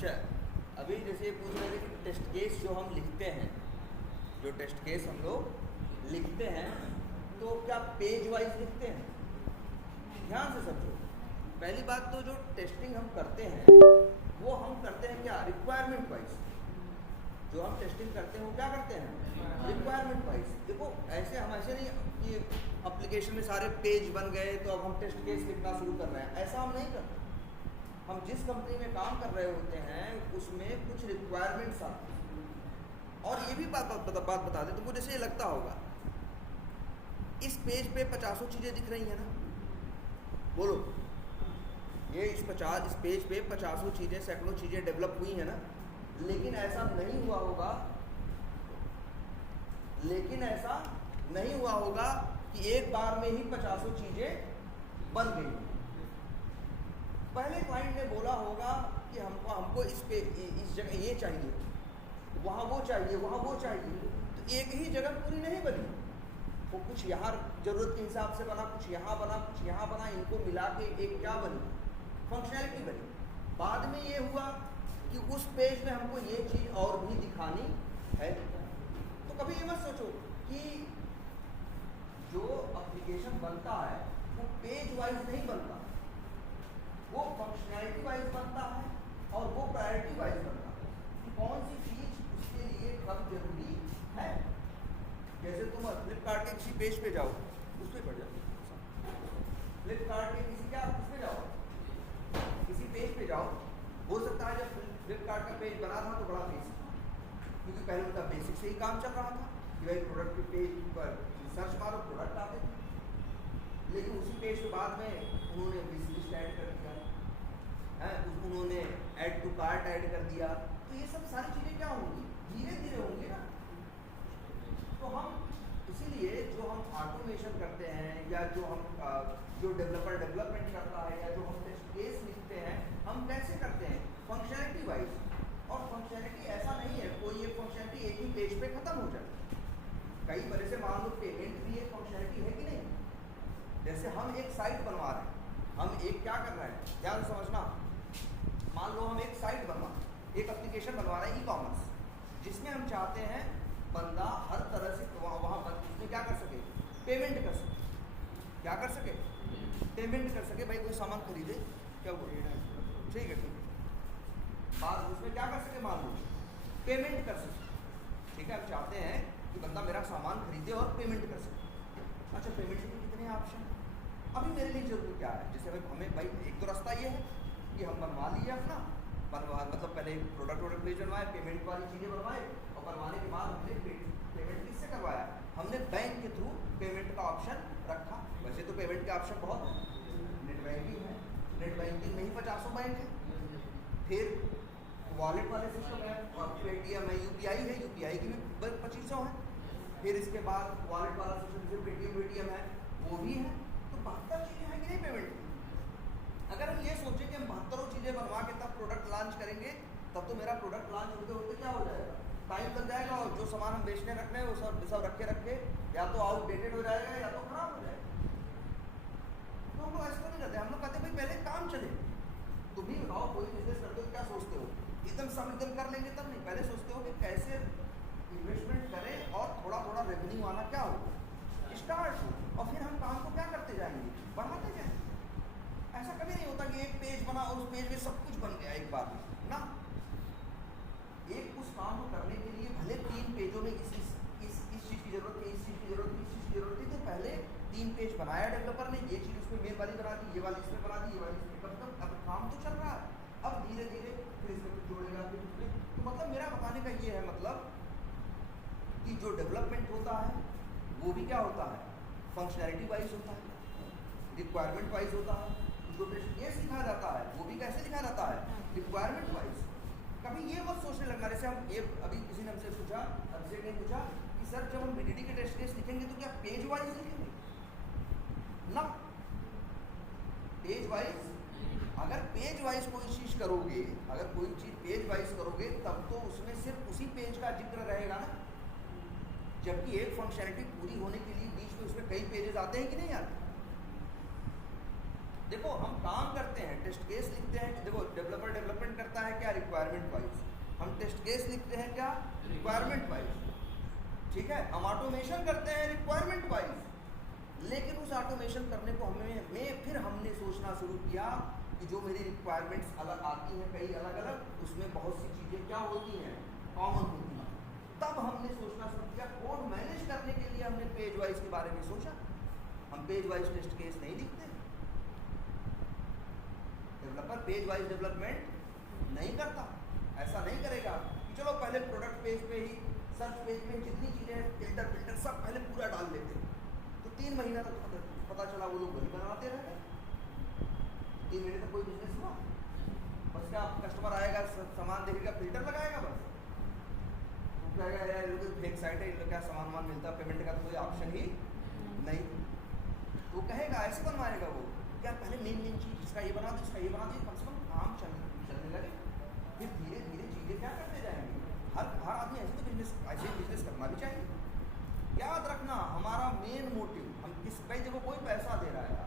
अच्छा, अभी जैसे पूछ रहे थे कि टेस्ट केस जो हम लिखते हैं, जो टेस्ट केस हम लोग लिखते हैं तो क्या पेज वाइज लिखते हैं? ध्यान से समझो। पहली बात तो जो टेस्टिंग हम करते हैं वो हम करते हैं क्या, रिक्वायरमेंट वाइज। जो हम टेस्टिंग करते हैं वो क्या करते हैं, रिक्वायरमेंट वाइज। देखो ऐसे हम ऐसे नहीं कि एप्लीकेशन में सारे पेज बन गए तो अब हम टेस्ट केस लिखना शुरू कर रहे हैं, ऐसा हम नहीं करते। हम जिस कंपनी में काम कर रहे होते हैं उसमें कुछ रिक्वायरमेंट्स आते हैं। और ये भी बात बता दें तुमको, जैसे ये लगता होगा इस पेज पे 50 चीज़ें दिख रही हैं ना, बोलो ये इस पेज पे 50 चीज़ें, सैकड़ों चीज़ें डेवलप हुई हैं ना, लेकिन ऐसा नहीं हुआ होगा कि एक बार में ही 50 चीज़ें बन गई। पहले क्लाइंट ने बोला होगा कि हमको इस जगह ये चाहिए, वहाँ वो चाहिए, तो एक ही जगह पूरी नहीं बनी। वो कुछ यहाँ ज़रूरत के हिसाब से बना, कुछ यहाँ बना, इनको मिला के एक क्या बनी, फंक्शनैलिटी बनी। बाद में ये हुआ कि उस पेज में हमको ये चीज़ और भी दिखानी है। तो कभी ये मत सोचो कि जो एप्लीकेशन बनता है वो पेज वाइज नहीं बनता, वो फंक्शनैलिटी वाइज बनता है और वो प्रायोरिटी वाइज बनता है कि कौन सी चीज़ उसके लिए कब जरूरी है। जैसे तुम फ्लिपकार्ट के किसी पेज पे जाओ, उस पर बढ़ जाओ, फ्लिपकार्ट के किसी पेज पे जाओ, हो सकता है जब फ्लिपकार्ट का पेज बना था तो बड़ा बेसिक था, क्योंकि पहले उनका बेसिक से ही काम चल रहा था कि भाई प्रोडक्ट के पेज पर सर्च मारो, प्रोडक्ट आते थे। लेकिन उसी पेज के बाद में उन्होंने विश लिस्ट ऐड कर दिया है, उन्होंने ऐड टू कार्ट ऐड कर दिया। तो ये सब सारी चीज़ें क्या होंगी, धीरे धीरे होंगी ना। तो हम इसीलिए जो हम ऑटोमेशन करते हैं या जो डेवलपर डेवलपमेंट करता है या जो हम टेस्ट केस लिखते हैं, हम कैसे करते हैं, फंक्शनैलिटी वाइज। और फंक्शनैलिटी ऐसा नहीं है कोई एक फंक्शनैलिटी एक ही पेज पे खत्म हो जाए। कई तरह से मान लो पेमेंट भी एक फंक्शनैलिटी है कि नहीं। जैसे हम एक साइट बनवा रहे हैं, हम एक क्या कर रहे हैं, ध्यान समझना। मान लो हम एक साइट एक एप्लीकेशन बनवा रहे हैं ई-कॉमर्स, जिसमें हम चाहते हैं बंदा हर तरह से वहाँ उसमें क्या कर सके, पेमेंट कर सके। क्या कर सके, पेमेंट कर सके। भाई कोई सामान खरीदे, क्या बोल, ठीक है बात, उसमें क्या कर सके, मान लो पेमेंट कर सके। ठीक है, हम चाहते हैं कि बंदा मेरा सामान खरीदे और पेमेंट कर सके। अच्छा, पेमेंट के कितने ऑप्शन, अभी मेरे लिए जरूरी क्या है, जैसे हमें भाई एक तो रास्ता ये है कि हम बनवा लिए अपना, मतलब पहले प्रोडक्ट पेज बनवाए, पेमेंट वाली चीज़ें बनवाए, और बनवाने के बाद हमने पेमेंट किससे करवाया, हमने बैंक के थ्रू पेमेंट का ऑप्शन रखा। वैसे तो पेमेंट के ऑप्शन बहुत है, नेट बैंकिंग है, नेट बैंकिंग में ही 50 बैंक है, फिर वॉलेट वाले सिस्टम है, और पेटीएम है, यूपीआई है, यूपीआई की भी 2500 है, फिर इसके बाद वॉलेट वाला सिस्टम जो पेटीएम है वो भी है। तो 72 चीज़ें हैं कि नहीं पेमेंट की। अगर हम ये सोचें कि हम 72 चीज़ें बनवा के तब प्रोडक्ट लॉन्च करेंगे, तब तो मेरा प्रोडक्ट लॉन्च होते होते क्या हो जाएगा, टाइम लग जाएगा, और जो सामान हम बेचने रख रहे हैं वो सब रखे या तो आउटडेटेड हो जाएगा या तो खराब हो जाएगा। तो हम लोग ऐसा नहीं करते, हम लोग कहते हैं भाई पहले काम चले। तुम ही बताओ, कोई बिजनेस करते हो क्या सोचते हो, एकदम कर लेंगे तब नहीं, पहले सोचते हो कि कैसे इन्वेस्टमेंट करें और थोड़ा थोड़ा रेवेन्यू आना क्या हो, स्टार्ट हो, और फिर हम काम को क्या करते जाएंगे, बढ़ाते जाएंगे। ऐसा कभी नहीं होता कि एक पेज बना और उस पेज में सब कुछ बन गया एक बार में ना। एक उस काम को करने के लिए भले 3 पेजों में इस चीज़ की जरूरत है, इस चीज़ की जरूरत है, इस चीज़ की जरूरत है, तो पहले 3 पेज बनाया डेवलपर ने, ये चीज़ उसमें मेल वाली बना दी, ये वाली इसमें बना दी, ये वाली इसमें, कब तक, अब काम तो चल रहा है। अब धीरे धीरे फिर इसमें कुछ जोड़ेगा, फिर उसमें, तो मतलब मेरा बताने का ये है मतलब कि जो डेवलपमेंट होता है वो भी क्या होता है, फंक्शनैलिटी वाइज होता है, रिक्वायरमेंट वाइज होता है। जो टेस्ट केस लिखा जाता है वो भी कैसे लिखा जाता है, रिक्वायरमेंट वाइज। कभी ये मत सोचने लगना, जैसे हम ये अभी किसी ने हमसे पूछा, अभिषेक ने पूछा कि सर जब हम बीडीडी के टेस्ट केस लिखेंगे तो क्या पेज वाइज लिखेंगे ना, पेज वाइज। अगर पेज वाइज कोई चीज़ करोगे, अगर कोई चीज़ पेज वाइज करोगे तब तो उसमें सिर्फ उसी पेज का जिक्र रहेगा ना। जबकि एक फंक्शनैलिटी पूरी होने के लिए बीच में उसमें कई पेजेस आते हैं कि नहीं आते। देखो हम काम करते हैं, टेस्ट केस लिखते हैं कि देखो डेवलपर डेवलपमेंट करता है क्या, रिक्वायरमेंट वाइज। हम टेस्ट केस लिखते हैं क्या, रिक्वायरमेंट वाइज। ठीक है, हम ऑटोमेशन करते हैं रिक्वायरमेंट वाइज। लेकिन उस ऑटोमेशन करने को फिर हमने सोचना शुरू किया कि जो मेरी रिक्वायरमेंट्स अलग आती हैं कई अलग अलग, उसमें बहुत सी चीज़ें क्या होती हैं, कॉमन होती हैं। तब हमने सोचना शुरू किया, कोड मैनेज करने के लिए हमने पेज वाइज के बारे में सोचा। हम पेज वाइज टेस्ट केस नहीं लिखते, डेवलपर पेज वाइज डेवलपमेंट नहीं करता। ऐसा नहीं करेगा कि चलो पहले प्रोडक्ट पेज पे ही, सर्च पेज पे जितनी चीज़ें फिल्टर सब पहले पूरा डाल लेते हैं, तो 3 महीना तक पता चला वो लोग वही बनाते रह गए। 3 महीने तक कोई बिजनेस हुआ? बस क्या कस्टमर आएगा, सामान देखेगा, फिल्टर लगाएगा, बस वो कहेगा यार ये लोग फेक साइट है, इन लोग क्या सामान मिलता, पेमेंट का तो कोई ऑप्शन ही नहीं। तो कहेगा, ऐसे बनवाएगा वो क्या, पहले मेन चीज़ इसका ये बना दो, इसका ये बना दो, कम से कम काम चलने लगे। फिर धीरे धीरे चीज़ें क्या करते जाएंगे। हर आदमी ऐसे बिजनेस करना भी चाहिए। याद रखना, हमारा मेन मोटिव, हम किस भाई देखो कोई पैसा दे रहा है,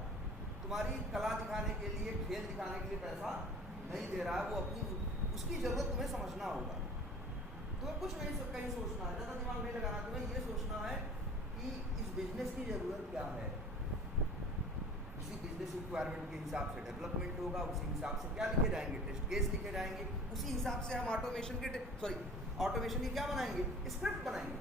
तुम्हारी कला दिखाने के लिए, खेल दिखाने के लिए पैसा नहीं दे रहा है, वो अपनी उसकी ज़रूरत तुम्हें समझना होगा। तुम्हें कुछ नहीं कहीं सोचना है, ज़्यादा दिमाग नहीं लगाना, तुम्हें ये सोचना है कि इस बिजनेस की ज़रूरत क्या है। इसी बिजनेस रिक्वायरमेंट के हिसाब से डेवलपमेंट होगा, उसी हिसाब से क्या लिखे जाएंगे, टेस्ट केस लिखे जाएंगे, उसी हिसाब से हम ऑटोमेशन की क्या बनाएंगे, स्क्रिप्ट बनाएंगे।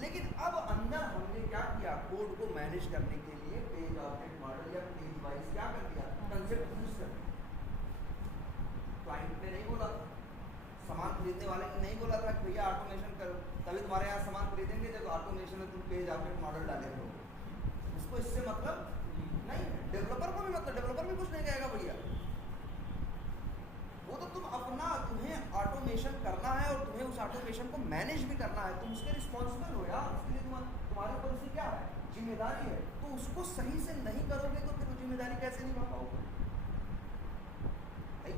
लेकिन अब अंदर हमने क्या किया, कोड को मैनेज करने के लिए पेज ऑब्जेक्ट मॉडल या पेज वाइज क्या कर दिया, कंसेप्ट यूज कर दिया। क्लाइंट ने नहीं बोला था, सामान खरीदने वाले ने नहीं बोला था कि भैया ऑटोमेशन करो तभी तुम्हारे यहाँ सामान खरीदेंगे, जब ऑटोमेशन में तुम पेज ऑब्जेक्ट मॉडल डाले हो। उसको इससे मतलब नहीं, डेवलपर को भी मतलब, डेवलपर भी कुछ नहीं कहेगा भैया, वो तो तुम्हें ऑटोमेशन करना है और तुम्हें उस ऑटोमेशन को मैनेज भी करना है, तुम उसके रिस्पॉन्सिबल हो यार, उसके लिए तुम्हारे ऊपर उसकी क्या है, जिम्मेदारी है। तो उसको सही से नहीं करोगे तो फिर वो जिम्मेदारी कैसे निभा पाओगे।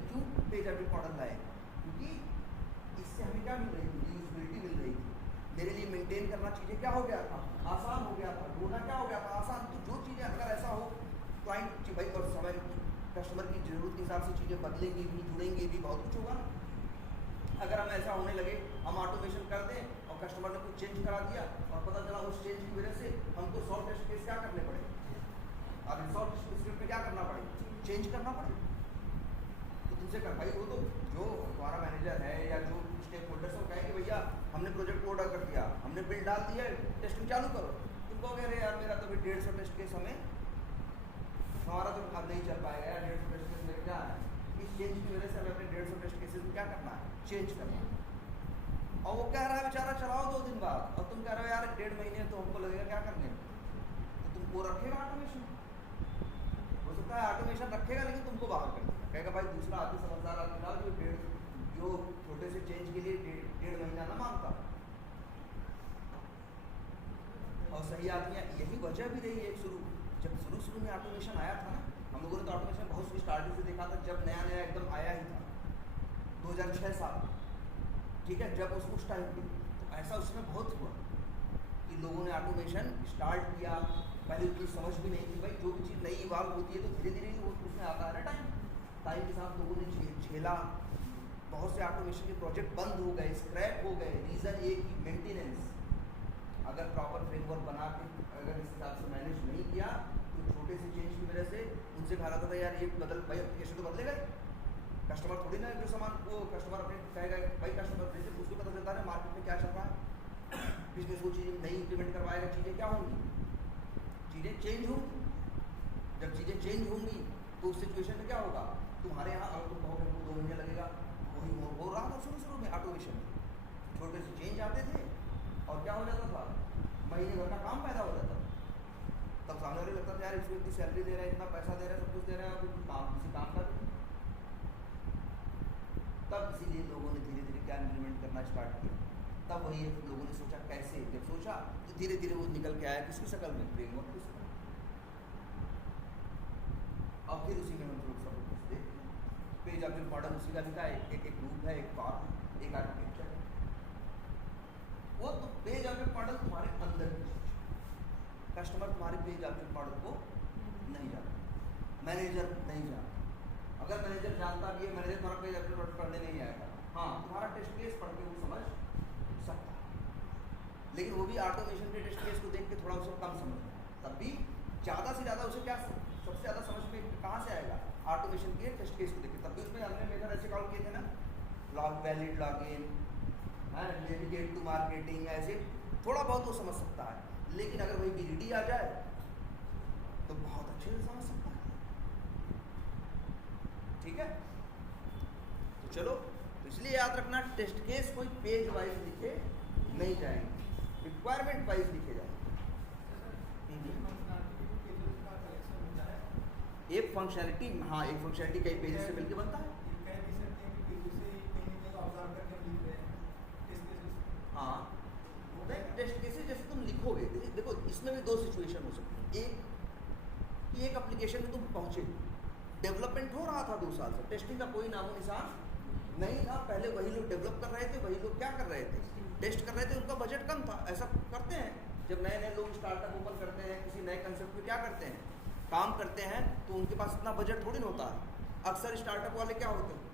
क्यों पेज ऑब्जेक्ट मॉडल लाए, क्योंकि इससे हमें क्या मिल रही थी, यूजबिलिटी मिल रही थी। मेरे लिए मेंटेन करना चीज़ें क्या हो गया था, आसान हो गया था, ढूंढना क्या हो गया था, आसान। तो जो चीज़ें अगर ऐसा हो, क्लाइंट भाई और समय कस्टमर की ज़रूरत के हिसाब से चीज़ें बदलेंगी भी, जुड़ेंगी भी, बहुत कुछ होगा ना। अगर हम ऐसा होने लगे, हम ऑटोमेशन कर दें और कस्टमर ने कुछ चेंज करा दिया और पता चला उस चेंज की वजह से हमको 100 टेस्ट केस क्या करने पड़े, और 100 स्क्रिप्ट में क्या करना पड़े, चेंज करना पड़े। तो तुमसे कर भाई, वो तो जो तुम्हारा मैनेजर है या जो स्टेक होल्डर्स वो कहेंगे भैया हमने प्रोजेक्ट को ऑर्डर कर दिया, हमने बिल डाल दिया, टेस्टिंग चालू करो। तुम कहोगे अरे यार मेरा तो भी 150 टेस्ट केस हमारा तो अब नहीं चल पाएगा यार, 150 टेस्ट केस मेरे क्या है, इस चेंज की वजह से हमें अपने 150 टेस्ट केसेस में क्या करना है, चेंज करना है। और वो कह रहा है बेचारा चलाओ 2 दिन बाद, और तुम कह रहे हो यार 1.5 महीने तो हमको लगेगा क्या करने में, तो तुमको रखेगा ऑटोमेशन। हो सकता है ऑटोमेशन रखेगा लेकिन तुमको बाहर कर देगा, कहेगा भाई दूसरा आदमी समझदार आदमी लाओ जो छोटे से चेंज के लिए 1.5 महीना ना मांगता। और सही आदमी, यही वजह भी रही है जब शुरू में ऑटोमेशन आया था ना, हम लोगों ने तो ऑटोमेशन बहुत स्टार्टिंग से देखा था, जब नया एकदम आया ही था 2006 साल, ठीक है, जब उस टाइम पे तो ऐसा उसमें बहुत हुआ कि लोगों ने ऑटोमेशन स्टार्ट किया। पहले उतनी समझ भी नहीं थी, भाई जो भी चीज़ नई इवाल्व होती है तो धीरे धीरे वो उसमें आता है ना टाइम के साथ लोगों ने झेला। बहुत से ऑटोमेशन के प्रोजेक्ट बंद हो गए, स्क्रैप हो गए, रीज़न ये कि मेंटेनेंस, अगर प्रॉपर फ्रेमवर्क बना के अगर इस हिसाब से मैनेज नहीं किया तो छोटे से चेंज की वजह से उनसे कहा जाता था यार ये भाई एप्लीकेशन तो बदलेगा, कस्टमर थोड़ी ना जो सामान वो कस्टमर अपने कहेगा भाई, कस्टमर जैसे उसको पता चलता है मार्केट में क्या चल रहा है, बिजनेस वो चीज़ें नहीं इम्प्लीमेंट करवाएगा, चीज़ें क्या होंगी, चीज़ें चेंज होंगी। जब चीज़ें चेंज होंगी तो उस सिचुएशन में क्या होगा, तुम्हारे यहाँ अगर तुम कहोगे हमको 2 महीने लगेगा, वही हो रहा था शुरू में ऑटोमेशन में, छोटे से चेंज आते थे और क्या हो जाता था, महीने भर का काम पैदा हो जाता था। तब सामने वाले लगता था यार इसको इतनी सैलरी दे रहा है, इतना पैसा दे रहा है, सब कुछ दे रहा है, और किसी काम का भी। तब इसीलिए लोगों ने धीरे धीरे क्या इम्प्लीमेंट करना स्टार्ट किया। तब वही लोगों ने सोचा कैसे, जब सोचा तो धीरे धीरे वो निकल के आया किसकी शक्ल में, फ्रेमवर्क की शक्ल में। अब फिर उसी में हम लोग सब कुछ देखते हैं। पेज ऑब्जेक्ट मॉडल उसी का लिखा है, एक ग्रुप है, एक पार्ट, एक आर्किटेक्चर है। वो तो पेज ऑब्जेक्ट मॉडल तुम्हारे अंदर की चीज, कस्टमर तुम्हारे पेज ऑब्जेक्ट मॉडल को नहीं जानता, मैनेजर नहीं जानता। अगर मैनेजर जानता भी है, मैनेजर तुम्हारा पेज अपलोड करने नहीं आएगा, हाँ तुम्हारा टेस्ट केस पढ़ के वो समझ सकता है, लेकिन वो भी ऑटोमेशन के टेस्ट केस को देख के थोड़ा उसको कम समझ, तब भी ज़्यादा से ज़्यादा उसे क्या सबसे ज़्यादा समझ में कहाँ से आएगा, ऑटोमेशन के टेस्ट केस को देख के। तब भी उसमें हमने मेथड ऐसे कॉल किए थे ना, log valid login, navigate to marketing, ऐसे थोड़ा बहुत वो समझ सकता है, लेकिन अगर वही BDD आ जाए तो बहुत अच्छे से समझ सकता है। ठीक है, तो चलो, तो इसलिए याद रखना टेस्ट केस कोई पेज वाइज लिखे नहीं जाएंगे, रिक्वायरमेंट वाइज लिखे जाएंगे। एक फंक्शनलिटी, हाँ एक फंक्शनलिटी कई पेजेस से मिलकर बनता है। हाँ टेस्ट केसेस जैसे तुम लिखोगे, देखो इसमें भी दो सिचुएशन हो सकती है। एक कि एक एप्लीकेशन में तुम पहुंचे, डेवलपमेंट हो रहा था 2 साल से, टेस्टिंग का कोई नामो निशान नहीं था, पहले वही लोग डेवलप कर रहे थे, वही लोग क्या कर रहे थे, टेस्ट कर रहे थे, उनका बजट कम था। ऐसा करते हैं जब नए नए लोग स्टार्टअप ओपन करते हैं, किसी नए कंसेप्ट पे क्या करते हैं, काम करते हैं, तो उनके पास इतना बजट थोड़ी ना होता है। अक्सर स्टार्टअप वाले क्या होते हैं,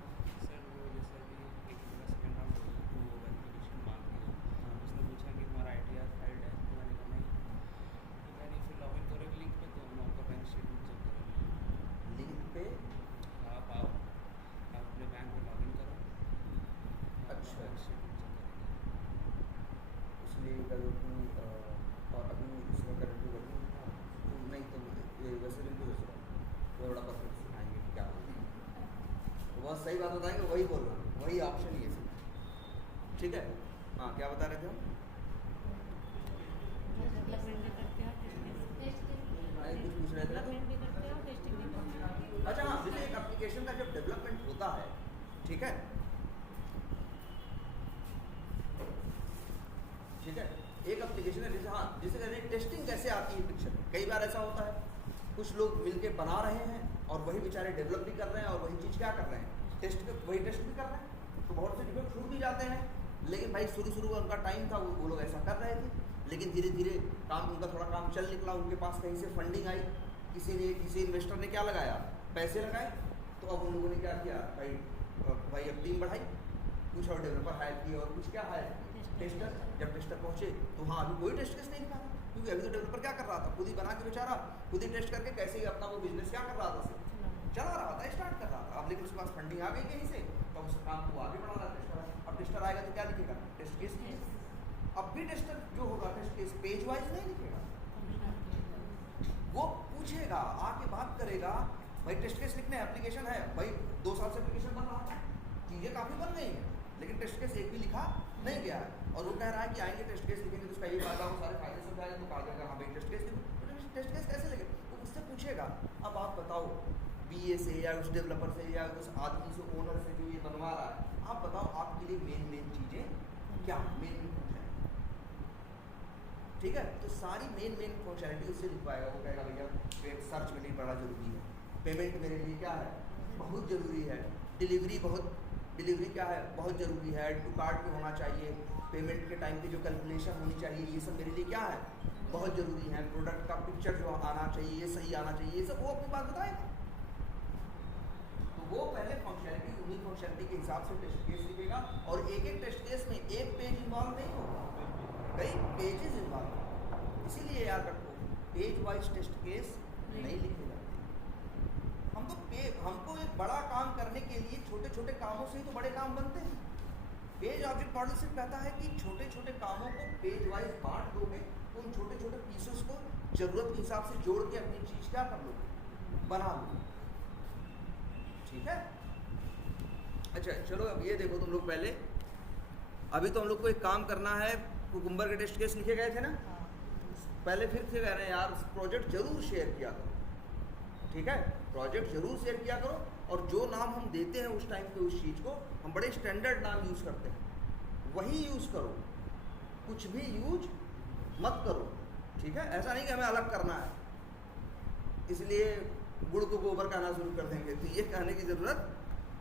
सही बात बताएंगे, वही बोल रहा हूँ, वही ऑप्शन ही है। ठीक है, हाँ क्या बता रहे थे हम, कुछ पूछ रहे थे ना। अच्छा हाँ, जैसे एक एप्लीकेशन का जब डेवलपमेंट होता है, ठीक है, ठीक है, एक एप्लीकेशन है, जैसे हाँ जैसे टेस्टिंग कैसे आती है पिक्चर में। कई बार ऐसा होता है कुछ लोग मिलके बना रहे हैं और वही बेचारे डेवलप भी कर रहे हैं और वही चीज़ क्या कर रहे हैं, वही टेस्ट भी कर रहे हैं, तो बहुत से डिफेक्ट छूट भी जाते हैं। लेकिन भाई शुरू में उनका टाइम था, वो लोग ऐसा कर रहे थे, लेकिन धीरे धीरे काम, उनका थोड़ा काम चल निकला, उनके पास कहीं से फंडिंग आई, किसी इन्वेस्टर ने क्या लगाया, पैसे लगाए, तो अब उन लोगों ने क्या किया, भाई अब टीम बढ़ाई, कुछ और डेवलपर हायर किए और कुछ क्या हायर, टेस्टर। जब टेस्टर पहुँचे तो हाँ अभी कोई टेस्ट केस नहीं लिखा था, क्योंकि अभी तो डेवलपर क्या कर रहा था, खुद ही बना के बेचारा, खुद ही टेस्ट करके कैसे ही अपना वो बिजनेस क्या कर रहा था, चला रहा था, स्टार्ट कर रहा था। अब लेकिन उसके पास फंडिंग आ गई कहीं से, तो उस काम को आगे बढ़ा रहा टेस्टर। अब टेस्टर आएगा तो क्या लिखेगा, टेस्ट केस। अब भी टेस्टर जो होगा टेस्ट केस पेज वाइज नहीं लिखेगा, वो पूछेगा, आके बात करेगा, भाई टेस्ट केस लिखने एप्लीकेशन है, भाई 2 साल से एप्लीकेशन बन रहा था, चीज़ें काफ़ी बन गई हैं, लेकिन टेस्ट केस एक भी लिखा नहीं गया है। और वो कह रहा है कि आएंगे टेस्ट केस लिखेंगे तो उसका ये फायदा हो, सारे फायदे समझाएंगे, तो कहा जाएगा हाँ भाई टेस्ट केस लिखो, तो टेस्ट केस कैसे लिखे, वो उससे पूछेगा। अब आप बताओ BA से या उस डेवलपर से या उस आदमी से, ओनर से जो ये बनवा रहा है, आप बताओ आपके लिए मेन चीज़ें क्या, मेन फंक्शनलिटी, ठीक है, तो सारी मेन फंक्शनलिटी उससे लिखवाएगा। वो कहेगा भैया सर्च मेरे लिए बड़ा जरूरी है, पेमेंट मेरे लिए क्या है, बहुत ज़रूरी है, डिलीवरी क्या है, बहुत ज़रूरी है, ऐड टू कार्ट पे होना चाहिए, पेमेंट के टाइम की जो कैलकुलेशन होनी चाहिए, ये सब मेरे लिए क्या है, बहुत ज़रूरी है, प्रोडक्ट का पिक्चर जो आना चाहिए, ये सही आना चाहिए, ये सब वो अपनी बात बताएगा। वो पहले फंक्शनलिटी, उन्हीं फंक्शनलिटी के हिसाब से टेस्ट केस लिखेगा, और एक टेस्ट केस में एक पेज इन्वॉल्व नहीं होगा, कई पेजेस इन्वॉल्व होगा। इसीलिए याद रखो पेज वाइज टेस्ट केस नहीं लिखे जाते। हमको एक बड़ा काम करने के लिए छोटे छोटे कामों से ही तो बड़े काम बनते हैं। पेज ऑब्जेक्ट मॉडल सिर्फ कहता है कि छोटे छोटे कामों को पेज वाइज बांट दोगे, उन छोटे छोटे पीसेस को जरूरत के हिसाब से जोड़ के अपनी चीज़ क्या कर लोगे, बना लो, ठीक है। अच्छा चलो अब ये देखो, तुम लोग पहले, अभी तो हम लोग को एक काम करना है, कुकुम्बर के टेस्ट केस लिखे गए थे ना, पहले फिर से कह रहे हैं यार प्रोजेक्ट जरूर शेयर किया करो, ठीक है, प्रोजेक्ट जरूर शेयर किया करो, और जो नाम हम देते हैं उस टाइम पे उस चीज़ को, हम बड़े स्टैंडर्ड नाम यूज़ करते हैं, वही यूज़ करो, कुछ भी यूज मत करो, ठीक है। ऐसा नहीं कि हमें अलग करना है, इसलिए गुड़ को गोबर कहना शुरू कर देंगे, तो ये कहने की ज़रूरत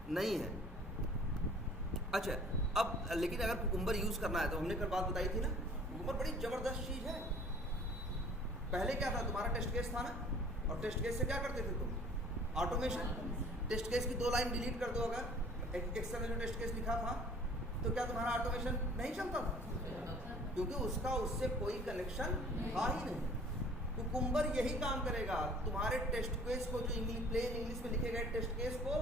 नहीं है। अच्छा अब लेकिन अगर कुकुम्बर यूज़ करना है तो हमने कल बात बताई थी ना, कुकुम्बर बड़ी ज़बरदस्त चीज़ है। पहले क्या था, तुम्हारा टेस्ट केस था ना, और टेस्ट केस से क्या करते थे तुम, ऑटोमेशन। टेस्ट केस की 2 लाइन डिलीट कर दो, अगर एक्सेल में जो टेस्ट केस लिखा था, तो क्या तुम्हारा ऑटोमेशन नहीं चलता था? क्योंकि उसका उससे कोई कनेक्शन था ही नहीं। कुकुम्बर यही काम करेगा, तुम्हारे टेस्ट केस को जो प्लेन इंग्लिश में लिखे गए टेस्ट केस को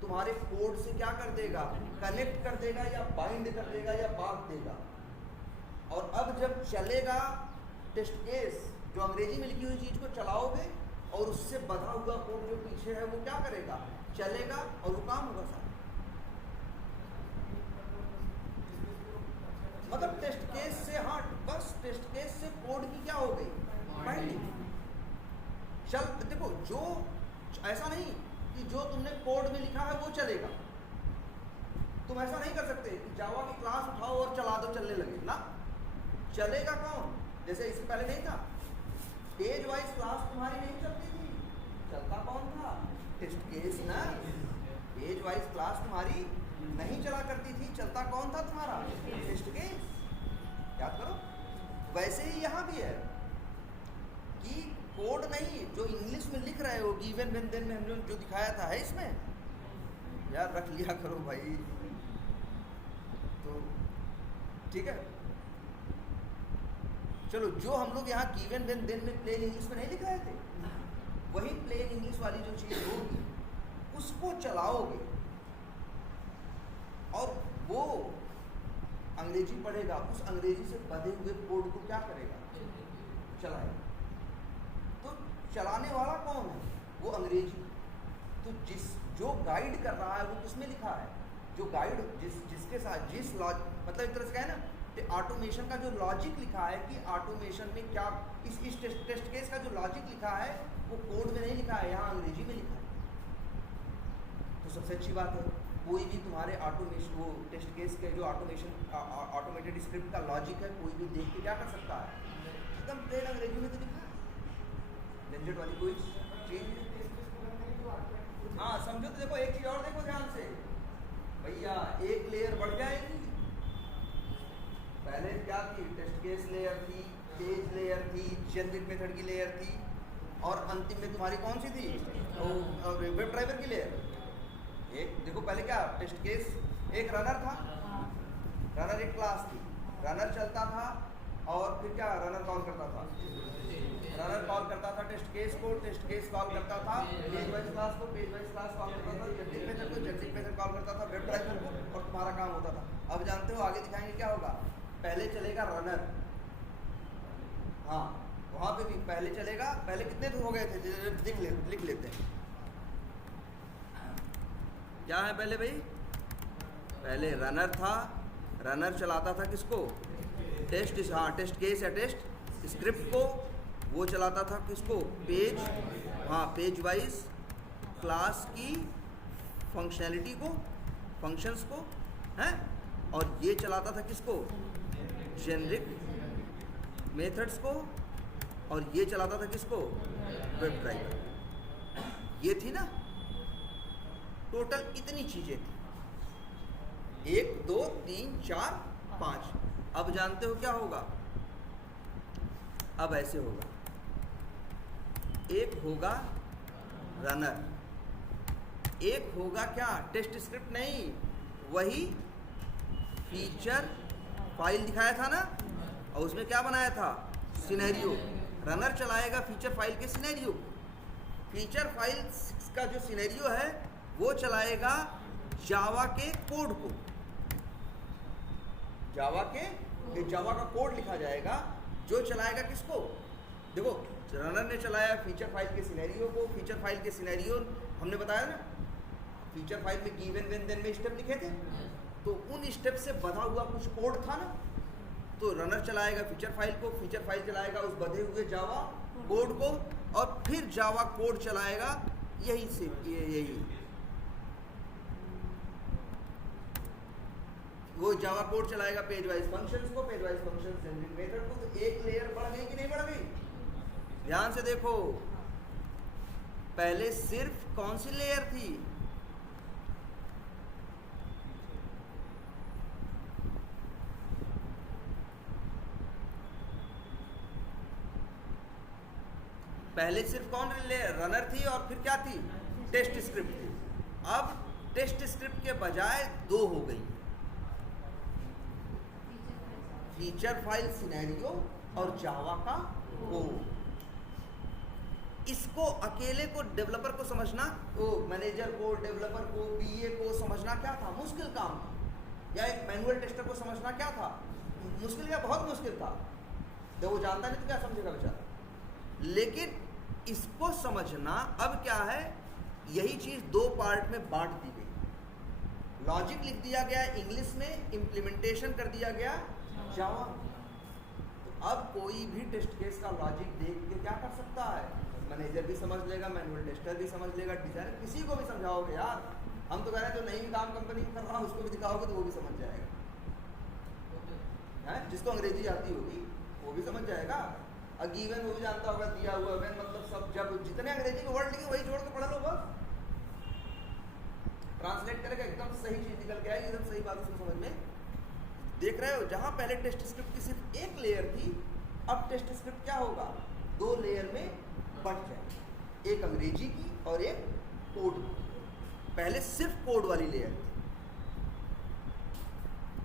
तुम्हारे कोड से क्या कर देगा, कनेक्ट कर देगा या बाइंड कर देगा या बांध देगा। और अब जब चलेगा टेस्ट केस, जो अंग्रेजी में लिखी हुई चीज को चलाओगे और उससे बधा हुआ कोड जो पीछे है वो क्या करेगा, चलेगा और वो काम होगा सारा। मतलब टेस्ट केस से, हाँ बस टेस्ट केस से कोड की क्या हो गई, बाइंडिंग। चल देखो, जो ऐसा नहीं कि जो तुमने कोड में लिखा है वो चलेगा। तुम ऐसा नहीं कर सकते कि जावा की क्लास उठाओ और चला दो, चलने लगे ना। चलेगा कौन? जैसे इससे पहले नहीं था, पेज वाइज क्लास तुम्हारी नहीं चलती थी, चलता कौन था, टेस्ट केस ना। पेज वाइज क्लास तुम्हारी नहीं चला करती थी, चलता कौन था तुम्हारा, टेस्ट केस। याद करो। वैसे ही यहाँ भी है कि कोड नहीं, जो इंग्लिश में लिख रहे हो गिवन व्हेन देन में हमने जो दिखाया था है इसमें, यार रख लिया करो भाई। तो ठीक है, चलो जो हम लोग यहाँ गिवन व्हेन देन में प्लेन इंग्लिश में नहीं लिख रहे थे, वही प्लेन इंग्लिश वाली जो चीज़ होगी उसको चलाओगे और वो अंग्रेजी पढ़ेगा, उस अंग्रेजी से बधे हुए कोड को क्या करेगा, चलाएगा। तो चलाने वाला कौन है, वो अंग्रेजी। तो जो गाइड कर रहा है वो किसमें लिखा है, जो गाइड जिसके साथ जिस मतलब एक तरह से कहे ना, ऑटोमेशन का जो लॉजिक लिखा है कि ऑटोमेशन में क्या, इस टेस्ट केस का जो लॉजिक लिखा है वो कोड में नहीं लिखा है, यहाँ अंग्रेजी में लिखा है। तो सबसे अच्छी बात है, कोई भी तुम्हारे ऑटोमेशन, वो टेस्ट केस के जो ऑटोमेटेड स्क्रिप्ट का लॉजिक है, कोई भी देख के क्या कर सकता है, एकदम प्लेन अंग्रेजी में तो लिखा है, झंझट वाली कोई चीज। हाँ समझो। तो देखो एक चीज और देखो ध्यान से भैया, एक लेयर बढ़ जाएगी। पहले क्या थी, टेस्ट केस लेयर थी, पेज लेयर थी, जेनरिक मेथड की लेयर थी, और अंतिम में तुम्हारी कौन सी थी, वेब ड्राइवर की लेयर। एक देखो पहले क्या, टेस्ट केस एक रनर था, रनर एक क्लास थी, रनर चलता था और फिर क्या, रनर कॉल करता था, रनर कॉल करता था टेस्ट केस को, टेस्ट केस कॉल करता था पेज वाइज क्लास को, पेज वाइज क्लास कॉल करता था जेनरिक मेथड को, जेनरिक मेथड कॉल करता था वेब ड्राइवर को, और तुम्हारा काम होता था। अब जानते हो आगे दिखाएंगे क्या होगा, पहले चलेगा रनर, हाँ वहाँ पे भी पहले चलेगा, पहले कितने तो हो गए थे, लिख लेते हैं क्या है पहले भाई, पहले रनर था, रनर चलाता था किसको, टेस्ट, हाँ टेस्ट केस या टेस्ट स्क्रिप्ट को, वो चलाता था किसको, पेज, हाँ पेज वाइज क्लास की फंक्शनैलिटी को, फंक्शंस को हैं, और ये चलाता था किसको, जेनरिक मेथड्स को, और ये चलाता था किसको, वेब ड्राइवर। ये थी ना टोटल इतनी चीजें थी, 1 2 3 4 5। अब जानते हो क्या होगा, अब ऐसे होगा, एक होगा रनर, एक होगा क्या, टेस्ट स्क्रिप्ट नहीं, वही फीचर फाइल दिखाया था ना, और उसमें क्या बनाया था, सिनेरियो। रनर चलाएगा फीचर फाइल के सिनेरियो, फीचर फाइल का जो सिनेरियो है वो चलाएगा जावा के कोड को, जावा का कोड लिखा जाएगा, जो चलाएगा किसको, देखो रनर ने चलाया फीचर फाइल के सिनेरियो को, फीचर फाइल के सिनेरियो हमने बताया ना, फीचर फाइल में गिवन व्हेन देन में स्टेप लिखे थे, तो उन स्टेप से बधा हुआ कुछ कोड था ना, तो रनर चलाएगा फीचर फाइल को, फीचर फाइल चलाएगा उस बधे हुए जावा कोड को, और फिर जावा कोड चलाएगा यही से यही वो जावा कोड चलाएगा पेज वाइज फंक्शंस को, page wise functions generic method को। तो एक लेयर बढ़ गई कि नहीं बढ़ गई, ध्यान से देखो, पहले सिर्फ कौन सी लेयर थी, पहले सिर्फ कौन लेयर, रनर थी, और फिर क्या थी, टेस्ट स्क्रिप्ट थी। अब टेस्ट स्क्रिप्ट के बजाय दो हो गई, फीचर फाइल सिनेरियो और जावा का कोड। इसको अकेले को डेवलपर को समझना, वो मैनेजर को, डेवलपर को, बीए को समझना क्या था, मुश्किल काम था। या एक मैनुअल टेस्टर को समझना क्या था, मुश्किल, या बहुत मुश्किल था। जब वो जानता नहीं तो क्या समझेगा बेचारा। लेकिन इसको समझना अब क्या है, यही चीज दो पार्ट में बांट दी गई। लॉजिक लिख दिया गया इंग्लिश में, इम्प्लीमेंटेशन कर दिया गया जावा। तो अब कोई भी टेस्ट केस का लॉजिक देख के क्या कर सकता है, मैनेजर भी समझ लेगा, मैनुअल टेस्टर भी समझ लेगा, डिजाइनर, किसी को भी समझाओगे यार। हम तो कह रहे हैं जो नई काम कंपनी कर रहा है उसको भी दिखाओगे तो वो भी समझ जाएगा है, जिसको अंग्रेजी आती होगी वो भी समझ जाएगा। गिवन वो भी जानता होगा, दिया हुआ वेन मतलब सब, जब जितने अंग्रेजी के वर्ड लिखे वही जोड़ के पढ़ लो बस, ट्रांसलेट करेगा एकदम सही चीज निकल के आएगी, एकदम सही बात उसको समझ में। देख रहे हो, जहां पहले टेस्ट स्क्रिप्ट की सिर्फ एक लेयर थी, अब टेस्ट स्क्रिप्ट क्या होगा, दो लेयर में बट जाए, एक अंग्रेजी की और एक कोड की। पहले सिर्फ कोड वाली लेयर थी।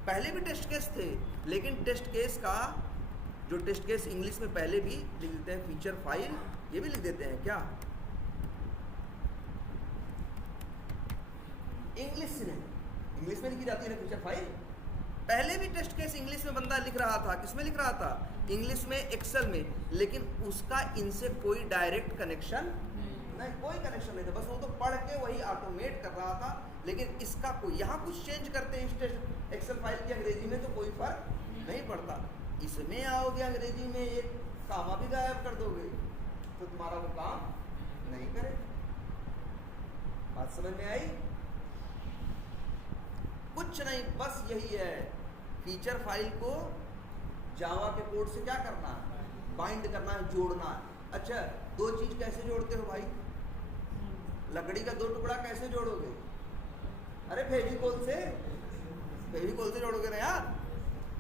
पहले भी टेस्ट केस थे, लेकिन टेस्ट केस का जो टेस्ट केस इंग्लिश में पहले भी लिख देते हैं फीचर फाइल, ये भी लिख देते हैं क्या, इंग्लिश से नहीं, इंग्लिश में लिखी जाती है ना फीचर फाइल। पहले भी टेस्ट केस इंग्लिश में बंदा लिख रहा था, किसमें लिख रहा था, इंग्लिश में, एक्सेल में, लेकिन उसका इनसे कोई डायरेक्ट कनेक्शन नहीं, कोई कनेक्शन नहीं था, बस वो तो पढ़ के वही ऑटोमेट कर रहा था। लेकिन इसका कोई, यहाँ कुछ चेंज करते हैं इस टेस्ट एक्सेल फाइल की अंग्रेजी में तो कोई फर्क नहीं पड़ता। इसमें आओगे अंग्रेजी में एक कामा भी गायब कर दोगे तो तुम्हारा वो काम नहीं करे। बात समझ में आई? कुछ नहीं, बस यही है, फीचर फाइल को जावा के कोड से क्या करना है, बाइंड करना है, जोड़ना है। अच्छा, दो चीज कैसे जोड़ते हो भाई, लकड़ी का दो टुकड़ा कैसे जोड़ोगे, अरे फेविकोल से जोड़ोगे ना यार।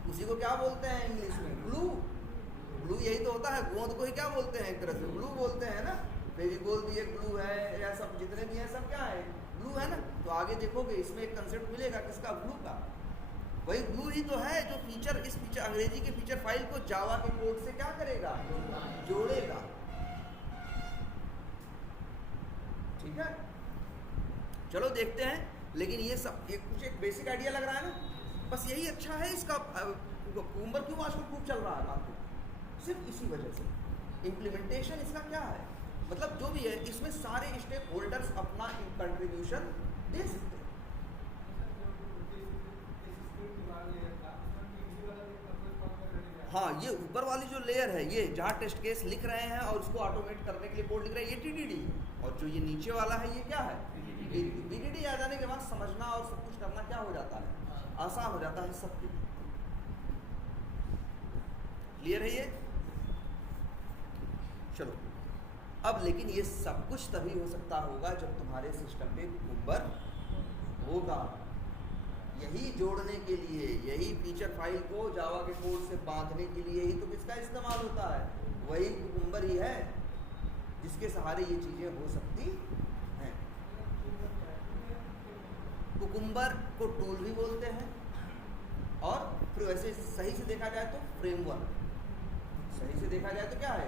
उसी को क्या बोलते हैं इंग्लिश में, ग्लू। ग्लू यही तो होता है, गोंद को ही क्या बोलते हैं, एक तरह से ग्लू बोलते हैं ना। फेविकोल भी एक ग्लू है, या सब जितने भी हैं सब क्या है, ग्लू है ना। तो आगे देखोगे इसमें एक कंसेप्ट मिलेगा किसका, ग्लू का। वही ग्लू ही तो है जो फीचर, इस फीचर अंग्रेजी के फीचर फाइल को जावा के कोड से क्या करेगा, जोड़ेगा। ठीक है, चलो देखते हैं। लेकिन ये सब कुछ एक बेसिक आइडिया लग रहा है ना, बस यही अच्छा है इसका। कुकुम्बर क्यों आजकल खूब चल रहा है मार्केट, सिर्फ इसी वजह से। इम्प्लीमेंटेशन इसका क्या है, मतलब जो भी है इसमें सारे स्टेक होल्डर्स अपना कंट्रीब्यूशन दे सकते हैं। हाँ, ये ऊपर वाली जो लेयर है, ये जहाँ टेस्ट केस लिख रहे हैं और उसको ऑटोमेट करने के लिए कोड लिख रहे हैं, ये टीडीडी। और जो ये नीचे वाला है ये क्या है, बीडीडी। आ जाने के बाद समझना और सब कुछ करना क्या हो जाता है, आसान हो जाता है सब कुछ। क्लियर है ये? चलो अब, लेकिन ये सब कुछ तभी हो सकता होगा जब तुम्हारे सिस्टम पे कुकुम्बर होगा। यही जोड़ने के लिए, यही फीचर फाइल को जावा के कोड से बांधने के लिए ही तो किसका इस्तेमाल होता है, वही कुकुम्बर ही है जिसके सहारे ये चीजें हो सकती हैं। कुकुम्बर को टूल भी बोलते हैं, और फिर वैसे सही से देखा जाए तो फ्रेमवर्क, सही से देखा जाए तो क्या है,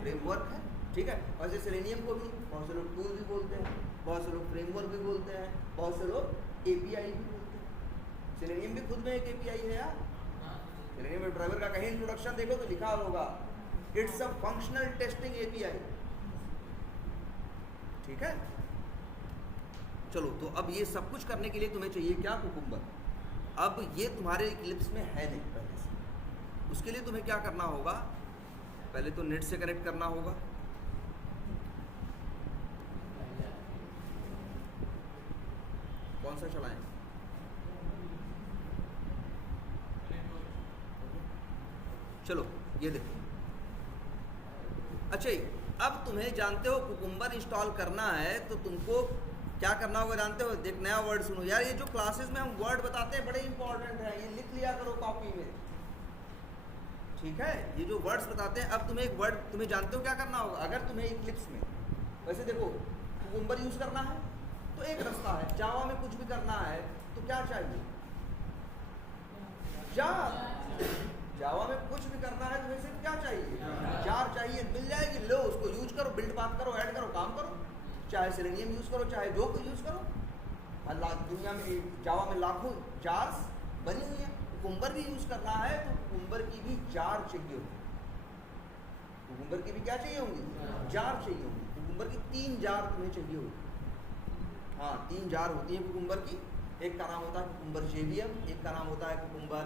फ्रेमवर्क है। ठीक है, वैसे सेलेनियम को भी बहुत से लोग टूल भी बोलते हैं, बहुत से लोग फ्रेमवर्क भी बोलते हैं, बहुत से लोग एपीआई भी बोलते हैं। सेलेनियम भी खुद में एक एपीआई है यार। सेलेनियम ड्राइवर का कहीं इंट्रोडक्शन देखो तो लिखा होगा, it's a functional testing API. ठीक है, चलो तो अब ये सब कुछ करने के लिए तुम्हें चाहिए क्या, कुकुम्बर। अब ये तुम्हारे इक्लिप्स में है नहीं पहले से, उसके लिए तुम्हें क्या करना होगा, पहले तो नेट से कनेक्ट करना होगा। कौन सा चलाएं, चलो ये देखो। अच्छा, अब तुम्हें जानते हो कुकुम्बर इंस्टॉल करना है तो तुमको क्या करना होगा जानते हो, एक नया वर्ड सुनो यार। ये जो क्लासेस में हम वर्ड बताते हैं बड़े इंपॉर्टेंट है, ये लिख लिया करो कॉपी में। ठीक है, ये जो वर्ड्स बताते हैं, अब तुम्हें एक वर्ड, तुम्हें जानते हो क्या करना होगा, अगर तुम्हें इक्लिप्स में, वैसे देखो कुकुम्बर यूज करना है तो एक रास्ता है। जावा में कुछ भी करना है तो क्या चाहिए? जार। जावा में कुछ भी करना है तो वैसे क्या चाहिए? जार चाहिए, मिल जाएगी, लो उसको यूज करो, बिल्ड बात करो, ऐड करो, काम करो। चाहे सेलेनियम यूज करो, चाहे जो कोई यूज करो। दुनिया में जावा में लाखों जार्स बनी हुई है। कुकुम्बर भी यूज करना है तो कुकुम्बर की भी जार चाहिए होगी। कुकुम्बर की भी क्या चाहिए होंगी? जार चाहिए होंगी। कुकुम्बर की 3 जार तुम्हें चाहिए होगी। हाँ, 3 जार होती है कुकुम्बर की। एक का नाम होता है कुकुम्बर JVM, एक का नाम होता है कुकुम्बर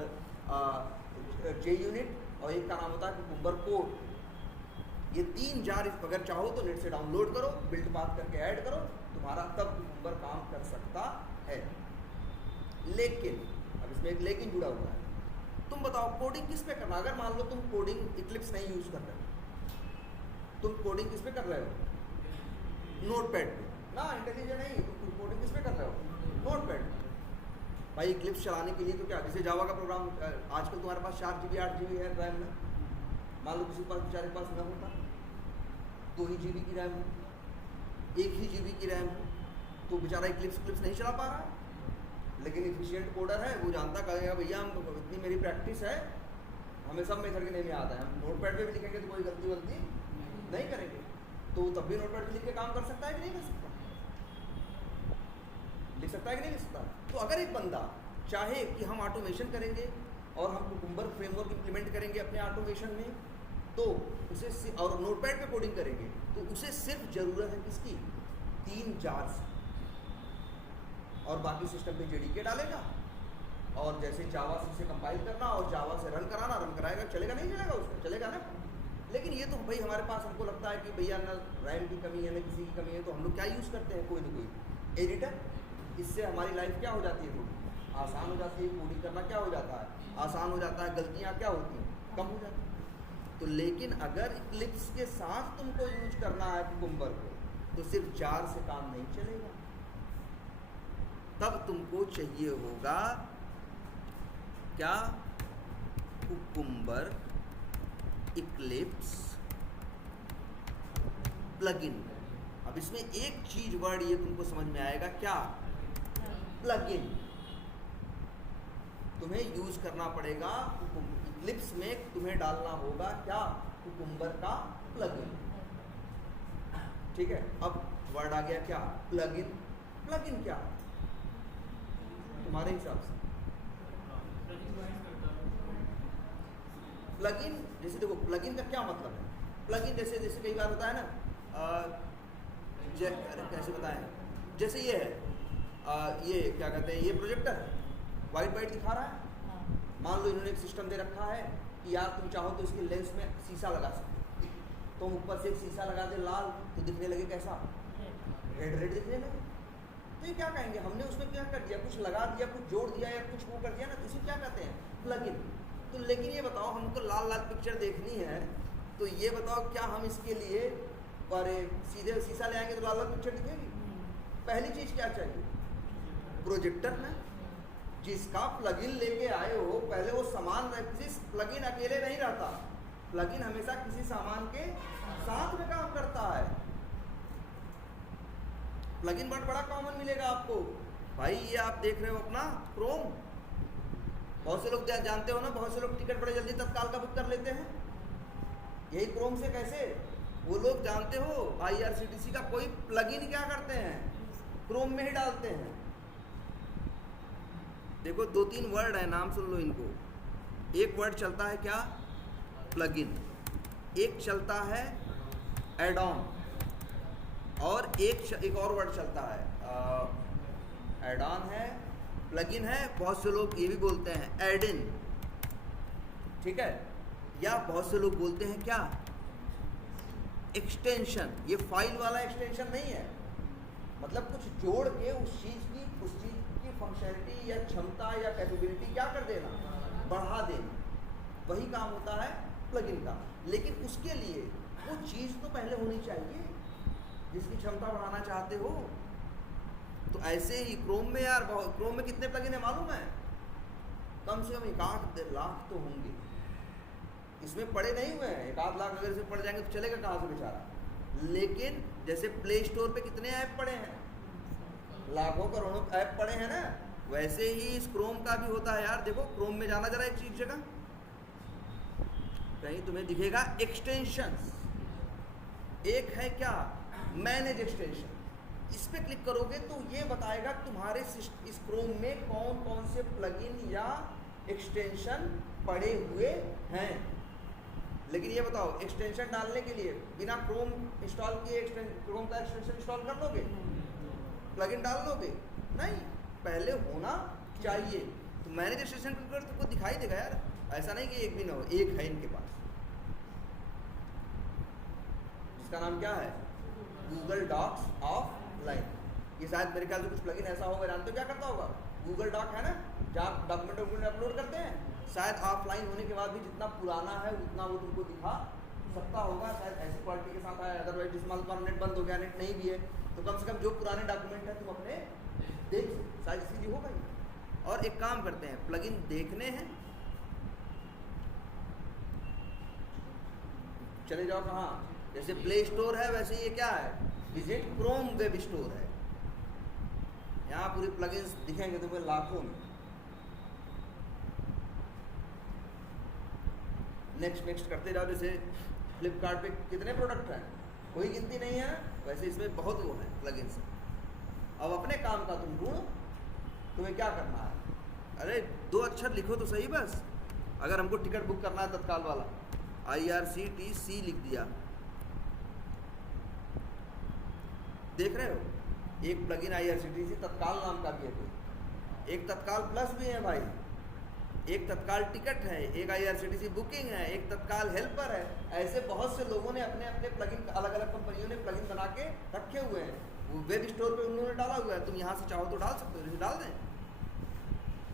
JUnit और एक का नाम होता है कुकुम्बर कोड। ये 3 जार अगर चाहो तो नेट से डाउनलोड करो, बिल्ड पाथ करके ऐड करो, तुम्हारा तब कुकुम्बर काम कर सकता है। लेकिन अब इसमें एक लेकिन जुड़ा हुआ है। तुम बताओ कोडिंग किस पे करना? अगर मान लो तुम कोडिंग इक्लिप्स नहीं यूज कर रहे हो, तुम कोडिंग किस पे कर रहे हो? नोटपैड पे ना, इंटेलिजेंट नहीं, तुम कोडिंग किस पे कर रहे हो? नोटपैड। भाई इक्लिप्स चलाने के लिए तो क्या, जैसे जावा का प्रोग्राम आजकल तुम्हारे पास 4 GB 8 GB है रैम में। मान लो किसी के पास बेचारे के पास न होता, 2 ही GB की रैम है, 1 ही GB की रैम है, तो बेचारा इक्लिप्स नहीं चला पा रहा है। लेकिन एफिशिएंट कोडर है, वो जानता कहेगा भैया हम इतनी मेरी प्रैक्टिस है, हमें सब मेथड के नहीं आता है, हम नोटपैड पे भी लिखेंगे तो कोई गलती नहीं करेंगे, तो तब भी नोटपैड पे लिख के काम कर सकता है कि नहीं कर सकता? लिख सकता है कि नहीं लिख सकता? तो अगर एक बंदा चाहे कि हम ऑटोमेशन करेंगे और हम कुकुम्बर फ्रेमवर्क इम्प्लीमेंट करेंगे अपने ऑटोमेशन में, तो उसे और नोटपैड पे कोडिंग करेंगे, तो उसे सिर्फ ज़रूरत है किसकी? 3 जार्स। और बाकी सिस्टम पे JDK डालेगा और जैसे जावा से कंपाइल करना और जावा से रन कराना, रन कराएगा, चलेगा नहीं चलेगा? उसका चलेगा ना। लेकिन ये तो भाई हमारे पास, हमको लगता है कि भैया ना रैम की कमी है ना किसी की कमी है, तो हम लोग क्या यूज़ करते हैं? कोई ना कोई एडिटर। इससे हमारी लाइफ क्या हो जाती है? थोड़ी आसान हो जाती है। कोडिंग करना क्या हो जाता है? आसान हो जाता है। गलतियाँ क्या होती हैं? कम हो जाती हैं। तो लेकिन अगर इक्लिप्स के साथ तुमको यूज करना है कुकुम्बर को, तो सिर्फ जार से काम नहीं चलेगा। तब तुमको चाहिए होगा क्या? Cucumber Eclipse plugin. अब इसमें एक चीज वर्ड ये तुमको समझ में आएगा, क्या? प्लगइन। तुम्हें यूज करना पड़ेगा इक्लिप्स में, तुम्हें डालना होगा क्या? कुकुम्बर का प्लगइन। ठीक है, अब वर्ड आ गया क्या? प्लगइन। प्लगइन क्या तुम्हारे हिसाब से? प्लगइन, जैसे देखो प्लगइन का क्या मतलब है? प्लगइन जैसे कई बार होता है ना, कैसे बताएं, जैसे ये है, ये क्या कहते हैं, ये प्रोजेक्टर है, वाइट दिखा रहा है। मान लो इन्होंने एक सिस्टम दे रखा है कि यार तुम चाहो तो इसके लेंस में शीशा लगा सकते, तो ऊपर से एक शीशा लगा दे लाल, तो दिखने लगे कैसा? रेड दिखने लगे। तो ये क्या कहेंगे? हमने उसमें क्या कर दिया? कुछ लगा दिया, कुछ जोड़ दिया या कुछ वो कर दिया ना, तो इसे क्या कहते हैं? प्लगइन। तो लेकिन ये बताओ, हमको लाल पिक्चर देखनी है, तो ये बताओ क्या हम इसके लिए और सीधे शीशा ले आएंगे तो लाल पिक्चर दिखेगी? पहली चीज़ क्या चाहिए? प्रोजेक्टर ना, जिसका प्लगइन लेके आए हो, पहले वो सामान, प्लगइन अकेले नहीं रहता, प्लगइन हमेशा किसी सामान के साथ में काम करता है। प्लगइन वर्ड बड़ा कॉमन मिलेगा आपको भाई। ये आप देख रहे हो अपना क्रोम, बहुत से लोग जानते हो ना, बहुत से लोग टिकट बड़े जल्दी तत्काल का बुक कर लेते हैं, यही क्रोम से। कैसे? वो लोग जानते हो IRCTC का कोई प्लगइन क्या करते हैं? क्रोम में ही डालते हैं। देखो 2-3 वर्ड है, नाम सुन लो इनको। एक वर्ड चलता है क्या? प्लगइन। एक चलता है एड ऑन, और एक और वर्ड चलता है, एड ऑन है, प्लगइन है, बहुत से लोग ये भी बोलते हैं एड इन। ठीक है, या बहुत से लोग बोलते हैं क्या? एक्सटेंशन। ये फाइल वाला एक्सटेंशन नहीं है, मतलब कुछ जोड़ के उस चीज़ की फंक्शनलिटी या क्षमता या कैपेबिलिटी क्या कर देना? बढ़ा देना। वही काम होता है प्लगइन का। लेकिन उसके लिए वो चीज़ तो पहले होनी चाहिए जिसकी क्षमता बढ़ाना चाहते हो। तो ऐसे ही क्रोम में, यार क्रोम में कितने प्लगइन है मालूम है? कम से कम 1-8 लाख तो होंगे। इसमें पड़े नहीं हुए हैं, 1-8 लाख अगर इसमें पड़ जाएंगे तो चलेगा कहाँ से बेचारा। लेकिन जैसे प्ले स्टोर पे कितने ऐप पड़े हैं, लाखों करोड़ों ऐप पड़े हैं ना, वैसे ही इस क्रोम का भी होता है यार। देखो क्रोम में जाना जरा एक चीज जगह, कहीं तुम्हें दिखेगा एक्सटेंशंस, एक है क्या, मैनेज एक्सटेंशन। इस पे क्लिक करोगे तो ये बताएगा तुम्हारे इस क्रोम में कौन कौन से प्लगइन या एक्सटेंशन पड़े हुए हैं। लेकिन ये बताओ, एक्सटेंशन डालने के लिए बिना क्रोम इंस्टॉल किए क्रोम का एक्सटेंशन इंस्टॉल कर लोगे, प्लगइन डाल लोगे? नहीं, पहले होना चाहिए। तो मैनेज एक्सटेंशन क्लिक करो, तुमको दिखाई देगा यार, ऐसा नहीं कि एक भी ना हो, एक है इनके पास, जिसका नाम क्या है, गूगल डॉक्स ऑफलाइन। ये शायद मेरे ख्याल से कुछ प्लगइन ऐसा होगा, जानते हो क्या करता होगा, गूगल डॉक है ना, जहाँ डॉक्यूमेंट अपलोड करते हैं, शायद ऑफलाइन होने के बाद भी जितना पुराना है उतना वो तुमको दिखा सकता होगा, शायद ऐसी क्वालिटी के साथ आया। अदरवाइज जिस मान पर नेट बंद हो गया, नेट नहीं भी है, तो कम से कम जो पुराने डॉक्यूमेंट है तुम अपने देख सकते, शायद इसीलिए होगा ही। और एक काम करते हैं, प्लगइन देखने हैं, चले जाओ कहाँ, जैसे प्ले स्टोर है वैसे ये क्या है, विजिट क्रोम वेब स्टोर है। यहाँ पूरी प्लगइन्स दिखेंगे तुम्हें लाखों में। नेक्स्ट करते जाओ, जैसे फ्लिपकार्ट पे कितने प्रोडक्ट हैं, कोई गिनती नहीं है, वैसे इसमें बहुत वो हैं प्लगइन्स। अब अपने काम का तुम ढूंढो, तुम्हें क्या करना है, अरे 2 अक्षर लिखो तो सही बस। अगर हमको टिकट बुक करना है तत्काल वाला, IRCTC लिख दिया, देख रहे हो, एक प्लगइन IRCTC तत्काल नाम का भी है, कोई एक तत्काल प्लस भी है भाई, एक तत्काल टिकट है, एक IRCTC बुकिंग है, एक तत्काल हेल्पर है। ऐसे बहुत से लोगों ने अपने अपने प्लगइन, अलग अलग कंपनियों ने प्लगइन बना के रखे हुए हैं, वो वेब स्टोर पे उन्होंने डाला हुआ है। तुम यहाँ से चाहो तो डाल सकते हो, जैसे डाल दें,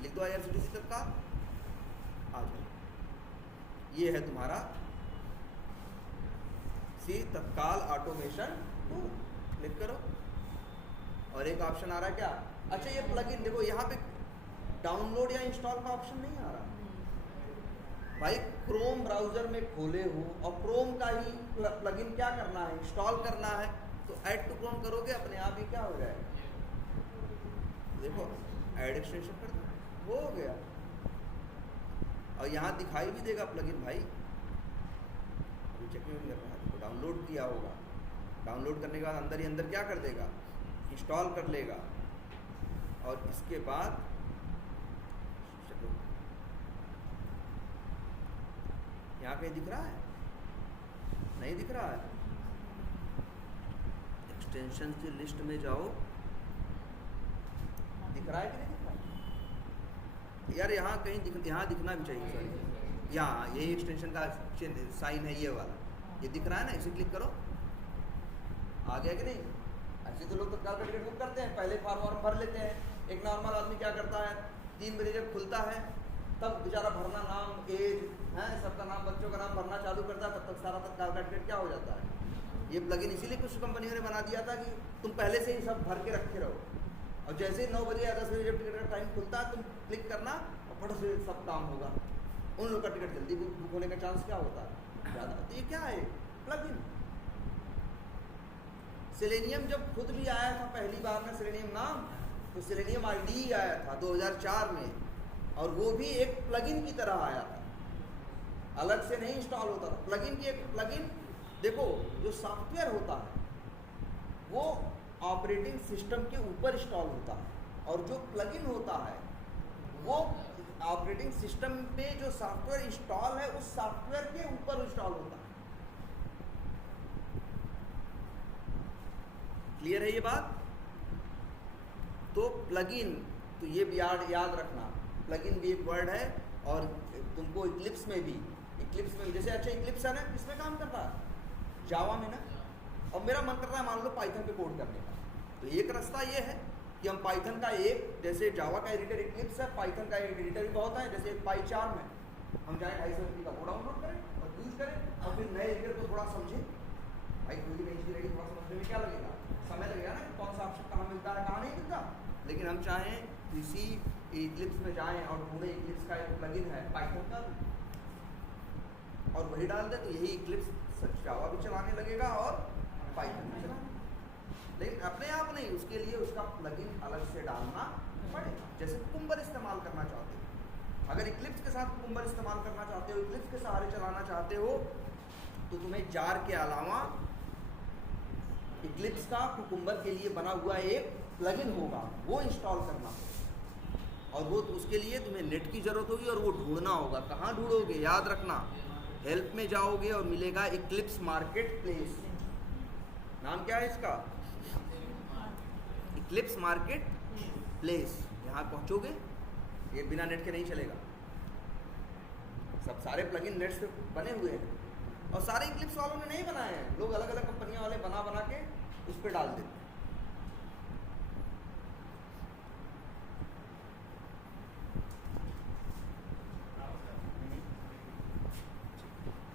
लिख दो IRCTC तत्काल, आ जाओ, ये है तुम्हारा सी तत्काल ऑटोमेशन टूल, क्लिक करो। और एक ऑप्शन आ रहा है क्या, अच्छा ये प्लगइन देखो, यहाँ पे डाउनलोड या इंस्टॉल का ऑप्शन नहीं आ रहा भाई। क्रोम ब्राउजर में खोले हो और क्रोम का ही प्लगइन क्या करना है, इंस्टॉल करना है, तो ऐड टू क्रोम करोगे, अपने आप ही क्या हो जाएगा, देखो ऐड एक्सटेंशन कर दो, हो गया। और यहाँ दिखाई भी देगा प्लगइन भाई, अभी चेकिंग कर रहा है, तो डाउनलोड किया होगा, डाउनलोड करने के बाद अंदर ही अंदर क्या कर देगा, इंस्टॉल कर लेगा। और इसके बाद यहाँ कहीं दिख रहा है, नहीं दिख रहा है, एक्सटेंशन की लिस्ट में जाओ, दिख रहा है कि नहीं दिख रहा है यार, यहाँ कहीं यहाँ दिखना भी चाहिए, सॉरी, यहाँ यही एक्सटेंशन का साइन है, ये वाला, ये दिख रहा है ना, इसे क्लिक करो, आ गया कि नहीं। ऐसे तो लोग तत्काल का टिकट बुक करते हैं, पहले फॉर्म भर लेते हैं। एक नॉर्मल आदमी क्या करता है, 3 बजे जब खुलता है तब बेचारा भरना, नाम, एज है, सबका नाम, बच्चों का नाम भरना चालू करता है, तब तक सारा तत्काल का टिकट क्या हो जाता है। ये प्लगइन इसीलिए कुछ कंपनियों ने बना दिया था कि तुम पहले से ही सब भर के रखे रहो, और जैसे ही 9 बजे या 10 बजे जब टिकट का टाइम खुलता है, तुम क्लिक करना और फट से सब काम होगा। उन लोग का टिकट जल्दी बुक होने का चांस क्या होता है, ज़्यादा। तो ये क्या है, प्लगइन। सेलेनियम जब खुद भी आया था पहली बार ना, सेलेनियम नाम, तो सेलेनियम ID आया था 2004 में, और वो भी एक प्लगइन की तरह आया था, अलग से नहीं इंस्टॉल होता था। प्लगइन की एक प्लगइन, देखो जो सॉफ्टवेयर होता है वो ऑपरेटिंग सिस्टम के ऊपर इंस्टॉल होता है, और जो प्लगइन होता है वो ऑपरेटिंग सिस्टम पे जो सॉफ्टवेयर इंस्टॉल है उस सॉफ्टवेयर के ऊपर इंस्टॉल होता है। क्लियर है ये बात। तो प्लगइन, तो ये भी याद रखना, प्लगइन भी एक वर्ड है, और तुमको इक्लिप्स में भी जैसे, अच्छा इक्लिप्स है ना, किसमें काम कर रहा है, जावा में ना, और मेरा मन कर रहा है मान लो पाइथन पे कोड करने का, तो एक रास्ता ये है कि हम पाइथन का एक, जैसे जावा का एडिटर इक्लिप्स है, पाइथन का एडिटर भी बहुत है, जैसे पाइचार्म में हम जाए 250 MB का वो डाउनलोड करें और यूज़ करें, और फिर नए एडिटर को थोड़ा समझें। भाई कोई भी नई चीज़ रहेगी, थोड़ा समझने में क्या लगेगा, समय लगेगा ना, कौन सा ऑप्शन कहाँ मिलता है, कहाँ नहीं मिलता। लेकिन हम चाहें इसी इक्लिप्स में जाएं और ढूंढें इक्लिप्स का एक प्लगइन है पाइथन का, और वही डाल दें, तो यही इक्लिप्स जावा भी चलाने लगेगा और पाइथन भी चलाने। लेकिन अपने आप नहीं, उसके लिए उसका प्लगइन अलग से डालना पड़ेगा। जैसे कुकुम्बर इस्तेमाल करना चाहते हो, अगर इक्लिप्स के साथ कुकुम्बर इस्तेमाल करना चाहते हो, इक्लिप्स के सहारे चलाना चाहते हो, तो तुम्हें जार के अलावा इक्लिप्स का कुकुम्बर के लिए बना हुआ एक प्लगइन होगा, वो इंस्टॉल करना होगा। और वो उसके लिए तुम्हें नेट की ज़रूरत होगी और वो ढूंढना होगा। कहाँ ढूंढोगे? याद रखना, हेल्प में जाओगे और मिलेगा इक्लिप्स मार्केट प्लेस। नाम क्या है इसका? Eclipse market place. यहाँ पहुँचोगे, ये बिना नेट के नहीं चलेगा। सब सारे प्लगइन नेट से बने हुए हैं और सारे इक्लिप्स वालों ने नहीं बनाए हैं, लोग अलग अलग कंपनियां वाले बना बना के उस पर डाल देते हैं।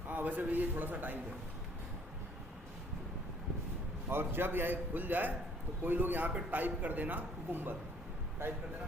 हाँ, वैसे भी ये थोड़ा सा टाइम है, और जब यह खुल जाए तो कोई लोग यहाँ पे टाइप कर देना कुकुम्बर, टाइप कर देना।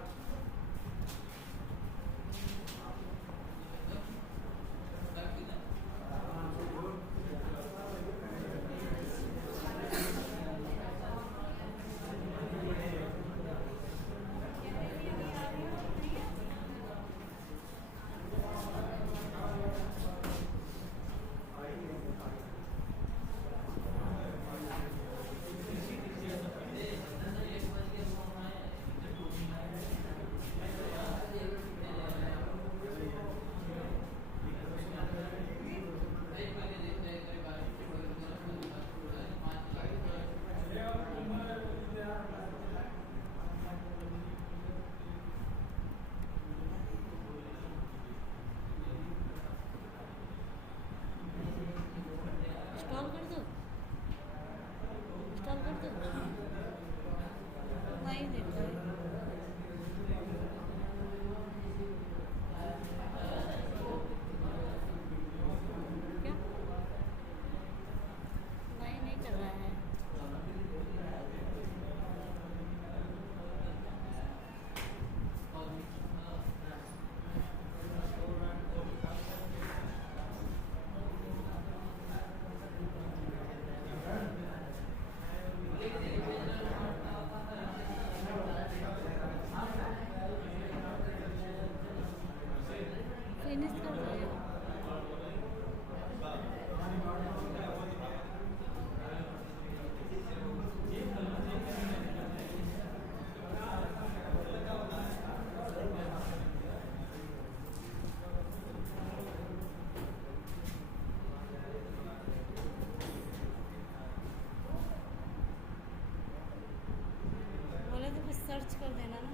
सर्च कर देना ना।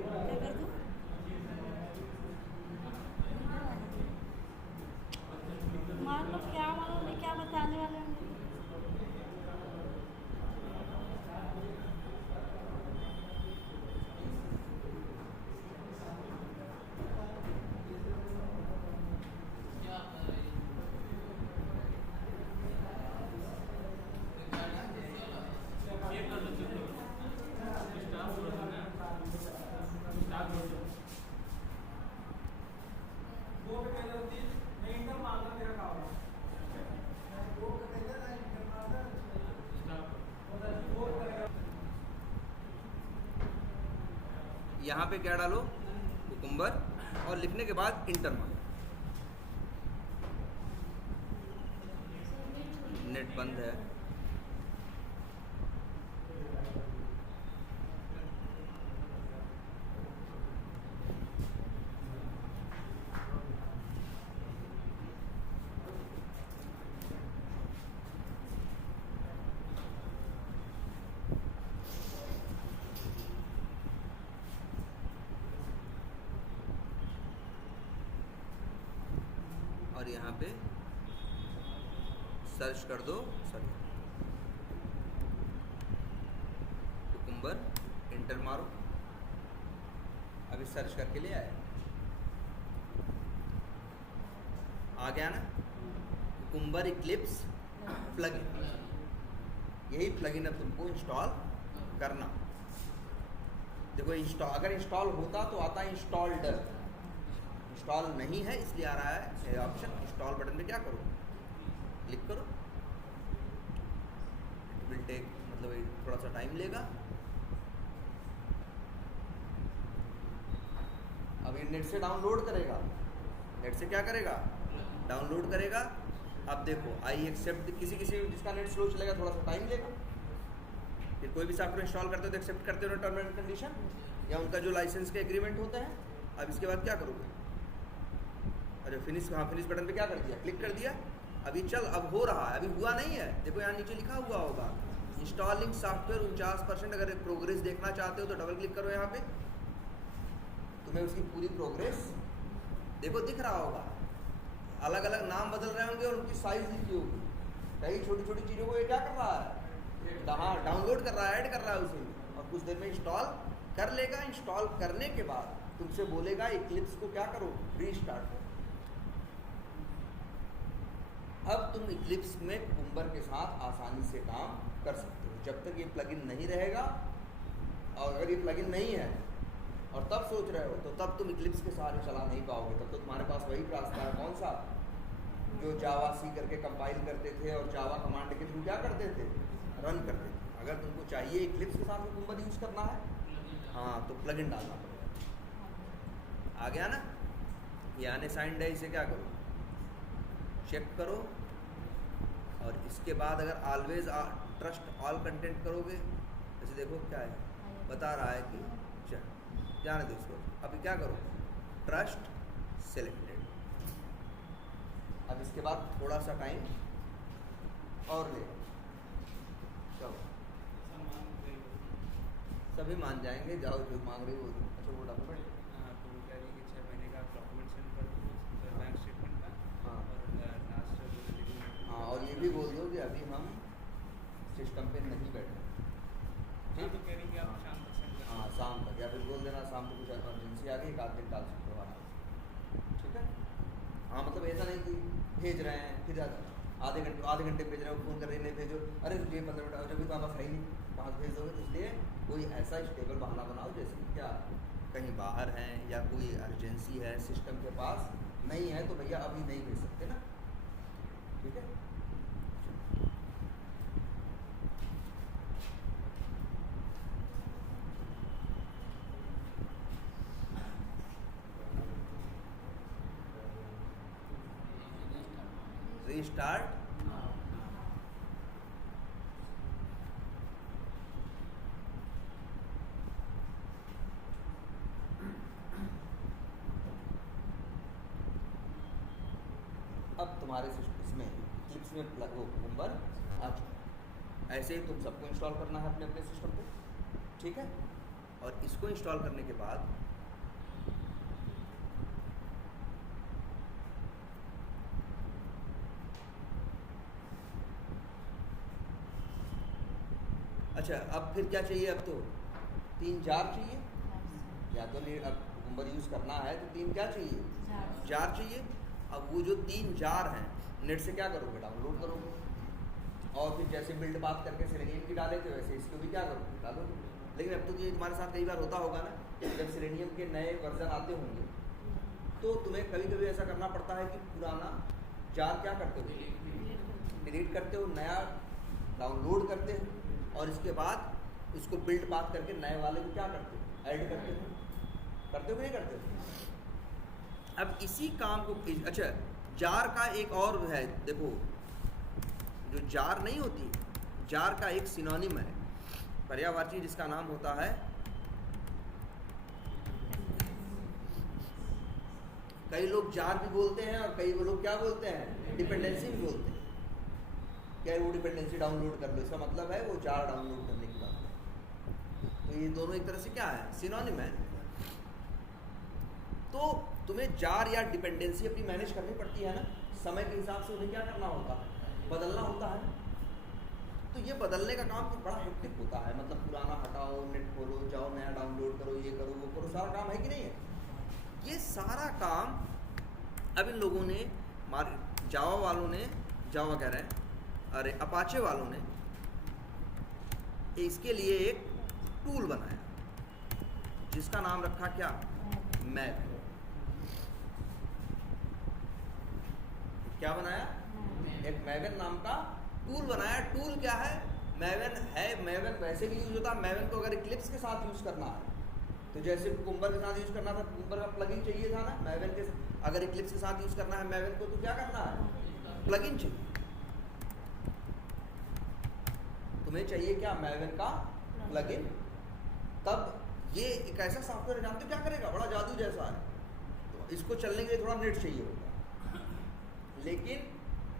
क्या कर दूँ? मान लो क्या मालूम नहीं क्या बताने वाले होंगे। यहाँ पे क्या डालो? कुकुम्बर, और लिखने के बाद इंटर मारो। नेट बंद है। और यहाँ पे सर्च कर दो, सॉरी कुकुम्बर, इंटर मारो। अभी सर्च करके ले आया, आ गया ना कुकुम्बर इक्लिप्स प्लगइन। यही प्लगइन अब तुमको इंस्टॉल करना। देखो इंस्टॉल, अगर इंस्टॉल होता तो आता इंस्टॉल्ड, इंस्टॉल नहीं है इसलिए आ रहा है ऑप्शन। इंस्टॉल बटन पे क्या करो, क्लिक करो, इट विल टेक, मतलब थोड़ा सा टाइम लेगा। अब ये नेट से डाउनलोड करेगा, नेट से क्या करेगा, डाउनलोड करेगा। अब देखो आई एक्सेप्ट, किसी किसी जिसका नेट स्लो चलेगा थोड़ा सा टाइम लेगा। फिर कोई भी सॉफ्टवेयर इंस्टॉल करते हो तो एक्सेप्ट करते हो ना टर्म एंड कंडीशन या उनका जो लाइसेंस के एग्रीमेंट होता है। अब इसके बाद क्या करोगे, अरे फिनिश, हाँ फिनिश बटन पे क्या कर दिया, क्लिक कर दिया। अभी चल, अब हो रहा है, अभी हुआ नहीं है। देखो यहाँ नीचे लिखा हुआ होगा इंस्टॉलिंग सॉफ्टवेयर 49%। अगर प्रोग्रेस देखना चाहते हो तो डबल क्लिक करो यहाँ पे, तुम्हें उसकी पूरी प्रोग्रेस देखो दिख रहा होगा। अलग अलग नाम बदल रहे होंगे और उनकी साइज लिखी होगी। कई छोटी छोटी चीज़ों को ये क्या कर रहा है, हाँ डाउनलोड कर रहा है, ऐड कर रहा है उसी में, और कुछ देर में इंस्टॉल कर लेगा। इंस्टॉल करने के बाद तुमसे बोलेगा इक्लिप्स को क्या करो, रीस्टार्ट करो। अब तुम इक्लिप्स में कुकुम्बर के साथ आसानी से काम कर सकते हो। जब तक ये प्लगइन नहीं रहेगा, और अगर ये प्लगइन नहीं है और तब सोच रहे हो तो तब तुम इक्लिप्स के सहारे चला नहीं पाओगे। तब तो तुम्हारे पास वही रास्ता है, कौन सा, जो जावा सी करके कंपाइल करते थे और जावा कमांड के थ्रू क्या करते थे, रन करते थे। अगर तुमको चाहिए इक्लिप्स के साथ कुकुम्बर यूज़ करना है, हाँ तो प्लगइन डालना पड़ेगा। आ गया ना, ये अनअसाइंड है, इसे क्या करो, चेक करो। और इसके बाद अगर ऑलवेज ट्रस्ट ऑल कंटेंट करोगे, जैसे देखो क्या है बता रहा है कि चल जाने दो इसको। अभी क्या करो, ट्रस्ट सेलेक्टेड। अब इसके बाद थोड़ा सा टाइम और ले, चलो सभी मान जाएंगे। जाओ जो मांग रही हो, अच्छा वो डॉक्यूमेंट, हाँ तो वो कह रही है कि 6 महीने का डॉक्यूमेंट सेंड कर दो, बैंक स्टेटमेंट का, हाँ और लास्ट। हाँ, और ये भी बोल दो कि अभी हम सिस्टम पे नहीं बैठे। हाँ तो कह रही कि आप शाम तक सेंड कर हाँ शाम तक, या फिर बोल देना शाम को कुछ इमरजेंसी आ गई, एक आध दिन टाल सकते हो आराम, ठीक है। हाँ मतलब ऐसा नहीं कि भेज रहे हैं फिर आधे घंटे भेज रहे हो, फ़ोन कर रहे नहीं भेजो, अरे ये 15 मिनट जब भी तुम्हारे पास है ही नहीं, कहाँ से भेज दोगे। तो इसलिए कोई ऐसा स्टेबल बहाना बनाओ, जैसे कि क्या कहीं बाहर हैं या कोई अर्जेंसी है, सिस्टम के पास नहीं है, तो भैया अभी नहीं भेज सकते ना, ठीक है। रीस्टार्ट, अब तुम्हारे इसमें इक्लिप्स में वो कुकुम्बर आ चुका। ऐसे ही तुम सबको इंस्टॉल करना है अपने अपने सिस्टम पे, ठीक है। और इसको इंस्टॉल करने के बाद अच्छा, अब फिर क्या चाहिए, अब तो 3 जार चाहिए, या तो नहीं, अब कुकुम्बर यूज़ करना है तो 3 क्या चाहिए, जार चाहिए। अब वो जो 3 जार हैं नेट से क्या करोगे, डाउनलोड करोगे, और फिर जैसे बिल्ड बात करके सेलेनियम की डाले थे वैसे इसको भी क्या करोगे, डालोगे। लेकिन अब तो ये तुम्हारे साथ कई बार होता होगा ना, जब सेलेनियम के नए वर्जन आते होंगे तो तुम्हें कभी कभी ऐसा करना पड़ता है कि पुराना जार क्या करते हो, डिलीट करते हो, नया डाउनलोड करते हो, और इसके बाद उसको बिल्ड बात करके नए वाले को क्या करते हो, ऐड करते हो कि नहीं करते हो। अब इसी काम को, अच्छा जार का एक और है, देखो जो जार नहीं होती, जार का एक सिनोनिम है पर्यायवाची जिसका नाम होता है, कई लोग जार भी बोलते हैं और कई लोग क्या बोलते हैं, डिपेंडेंसी भी बोलते हैं। क्या वो डिपेंडेंसी डाउनलोड कर लो, इसका मतलब है वो जार डाउनलोड करने की बात है। तो ये दोनों एक तरह से क्या है, सिनोनिम है। तो तुम्हें जार या डिपेंडेंसी अपनी मैनेज करनी पड़ती है ना, समय के हिसाब से उन्हें क्या करना होता है, बदलना होता है। तो ये बदलने का काम तो बड़ा हेक्टिक होता है, मतलब पुराना हटाओ, नेट खोलो, जाओ नया डाउनलोड करो, ये करो वो करो, सारा काम है कि नहीं है। ये सारा काम अब इन लोगों ने, जावा वालों ने, जावा कह रहे हैं, अरे अपाचे वालों ने इसके लिए एक टूल बनाया जिसका नाम रखा क्या, मैप। क्या बनाया, एक मैवन नाम का टूल बनाया। टूल क्या है? मैवन है। मैवन वैसे भी यूज होता है। मैवन को अगर इक्लिप्स के साथ यूज करना है तो जैसे कुकुम्बर के साथ यूज करना था, कुकुम्बर का प्लगइन चाहिए था ना, मैवन के अगर इक्लिप्स के साथ यूज करना है मैवन को तो क्या करना है? प्लगइन चाहिए। तुम्हें चाहिए क्या? मैवन का प्लगइन। तब ये एक ऐसा सॉफ्टवेयर जानते हो क्या करेगा? बड़ा जादू जैसा है। तो इसको चलने के लिए थोड़ा नेट चाहिए होगा, लेकिन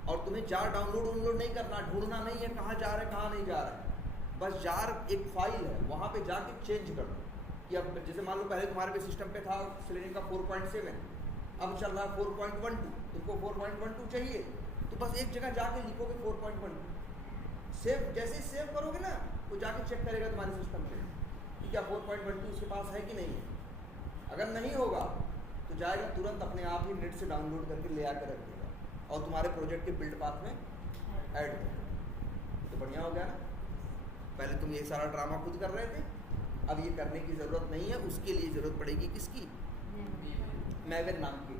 और तुम्हें जार डाउनलोड नहीं करना, ढूंढना नहीं है कहाँ जा रहा है कहाँ नहीं जा रहा है। बस जार एक फाइल है, वहाँ पे जाके चेंज कर दो कि अब जैसे मान लो पहले तुम्हारे पे सिस्टम पे था सेलेनियम का 4.7, अब चल रहा है 4.12, तुमको 4.12 चाहिए तो बस एक जगह जाके लिखोगे 4.12, सेव। जैसे ही सेव करोगे ना तो जाके चेक करेगा तुम्हारे सिस्टम पे कि क्या 4.12 उसके पास है कि नहीं है। अगर नहीं होगा तो जाएगा तुरंत अपने आप ही नेट से डाउनलोड करके ले आकर रख देगा और तुम्हारे प्रोजेक्ट के बिल्ड पाथ में ऐड कर देगा। तो बढ़िया हो गया ना। पहले तुम ये सारा ड्रामा खुद कर रहे थे, अब ये करने की ज़रूरत नहीं है। उसके लिए ज़रूरत पड़ेगी किसकी? मैवन नाम की।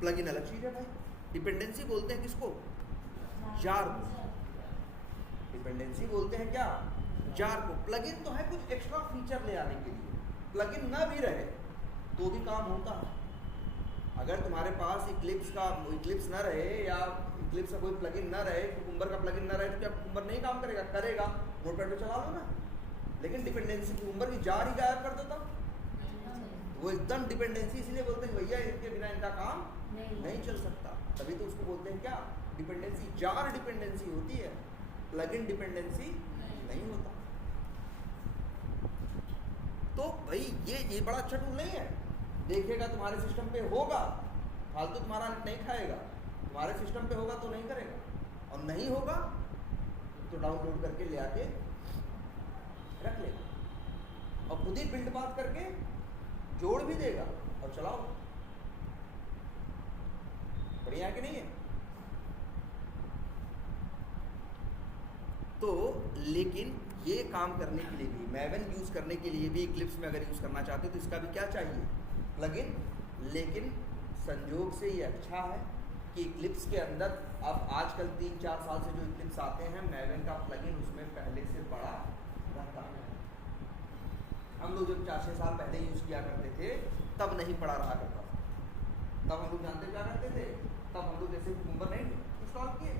प्लगइन अलग चीज़ है भाई। डिपेंडेंसी बोलते हैं किसको? जार को। डिपेंडेंसी बोलते हैं क्या? जार को। प्लगइन तो है कुछ एक्स्ट्रा फीचर ले आने के लिए। प्लगइन ना भी रहे तो भी काम होता है। अगर तुम्हारे पास इक्लिप्स ना रहे या इक्लिप्स का कोई प्लगइन ना रहे, कुकुम्बर का प्लगइन ना रहे तो क्या कुकुम्बर नहीं काम करेगा? करेगा। नोटपैड पे चला लो ना। लेकिन डिपेंडेंसी कुकुम्बर की जार ही गायब कर देता। वो एकदम डिपेंडेंसी, इसलिए बोलते हैं भैया इनके बिना इनका काम नहीं चल सकता। तभी तो उसको बोलते हैं क्या? डिपेंडेंसी। जार डिपेंडेंसी होती है, प्लगइन डिपेंडेंसी नहीं होता। तो भाई ये बड़ा अच्छा टूल नहीं है। देखेगा तुम्हारे सिस्टम पे होगा, फालतू तुम्हारा नहीं खाएगा। तुम्हारे सिस्टम पे होगा तो नहीं करेगा, और नहीं होगा तो डाउनलोड करके ले आके रख लेगा और खुद ही बिल्ड पाथ करके जोड़ भी देगा और चलाओ। बढ़िया है कि नहीं है? तो लेकिन ये काम करने के लिए भी, मैवन यूज करने के लिए भी, इक्लिप्स में अगर यूज करना चाहते हो तो इसका भी क्या चाहिए? प्लगइन। लेकिन संजोग से ये अच्छा है कि इक्लिप्स के अंदर अब आजकल 3-4 साल से जो इक्लिप्स आते हैं, मैवन का प्लगइन उसमें पहले से बड़ा रहता है। हम लोग जब 4-6 साल पहले यूज किया करते थे तब नहीं पड़ा रहा करता था। तब हम लोग जानते क्या करते थे? तब हम लोग जैसे कुकुम्बर नहीं इंस्टॉल किए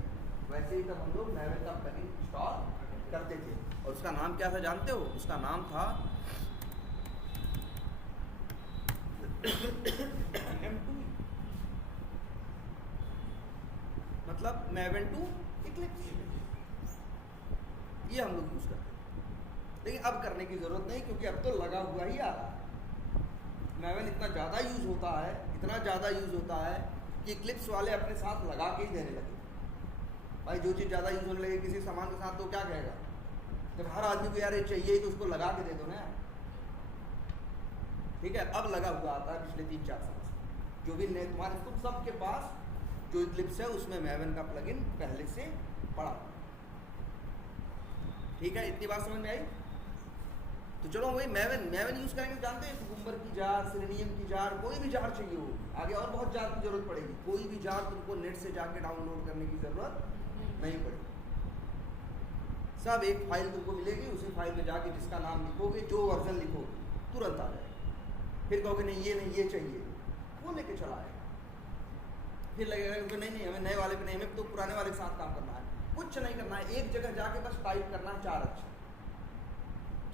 वैसे ही तब हम लोग मैवन का प्लगइन इंस्टॉल करते थे। और उसका नाम क्या था जानते हो? उसका नाम था M2, मतलब मैवन टू इक्लिप्स। ये हम लोग यूज करते हैं, लेकिन अब करने की जरूरत नहीं क्योंकि अब तो लगा हुआ ही आ रहा है। मैवन इतना ज़्यादा यूज होता है, इतना ज़्यादा यूज होता है कि इक्लिप्स वाले अपने साथ लगा के ही देने लगे। भाई जो चीज़ ज़्यादा यूज होने लगे किसी सामान के साथ तो क्या कहेगा? जब हर आदमी को यार ये चाहिए तो उसको लगा के दे दो ना। ठीक है, अब लगा हुआ आता है पिछले 3-4 साल से। जो भी तुम्हारे तुम सबके पास जो इक्लिप्स है उसमें मैवन का प्लगइन पहले से पड़ा। ठीक है, इतनी बात समझ में आई? तो चलो वही मैवन यूज करेंगे। जानते हैं कुकुम्बर की जार, सेलेनियम की जार, कोई भी जार चाहिए हो, आगे और बहुत जार की जरूरत पड़ेगी। कोई भी जार तुमको नेट से जाके डाउनलोड करने की जरूरत नहीं पड़ेगी। सब एक फाइल तुमको मिलेगी, उसी फाइल में जाके जिसका नाम लिखोगे, जो वर्जन लिखोगे, तुरंत आ जाएगा। फिर कहोगे नहीं ये चाहिए, वो लेके चला आएगा। फिर लगेगा कि नहीं हमें नए वाले पे नहीं, हमें तो पुराने वाले के साथ काम करना है। कुछ नहीं करना है, एक जगह जाके बस टाइप करना है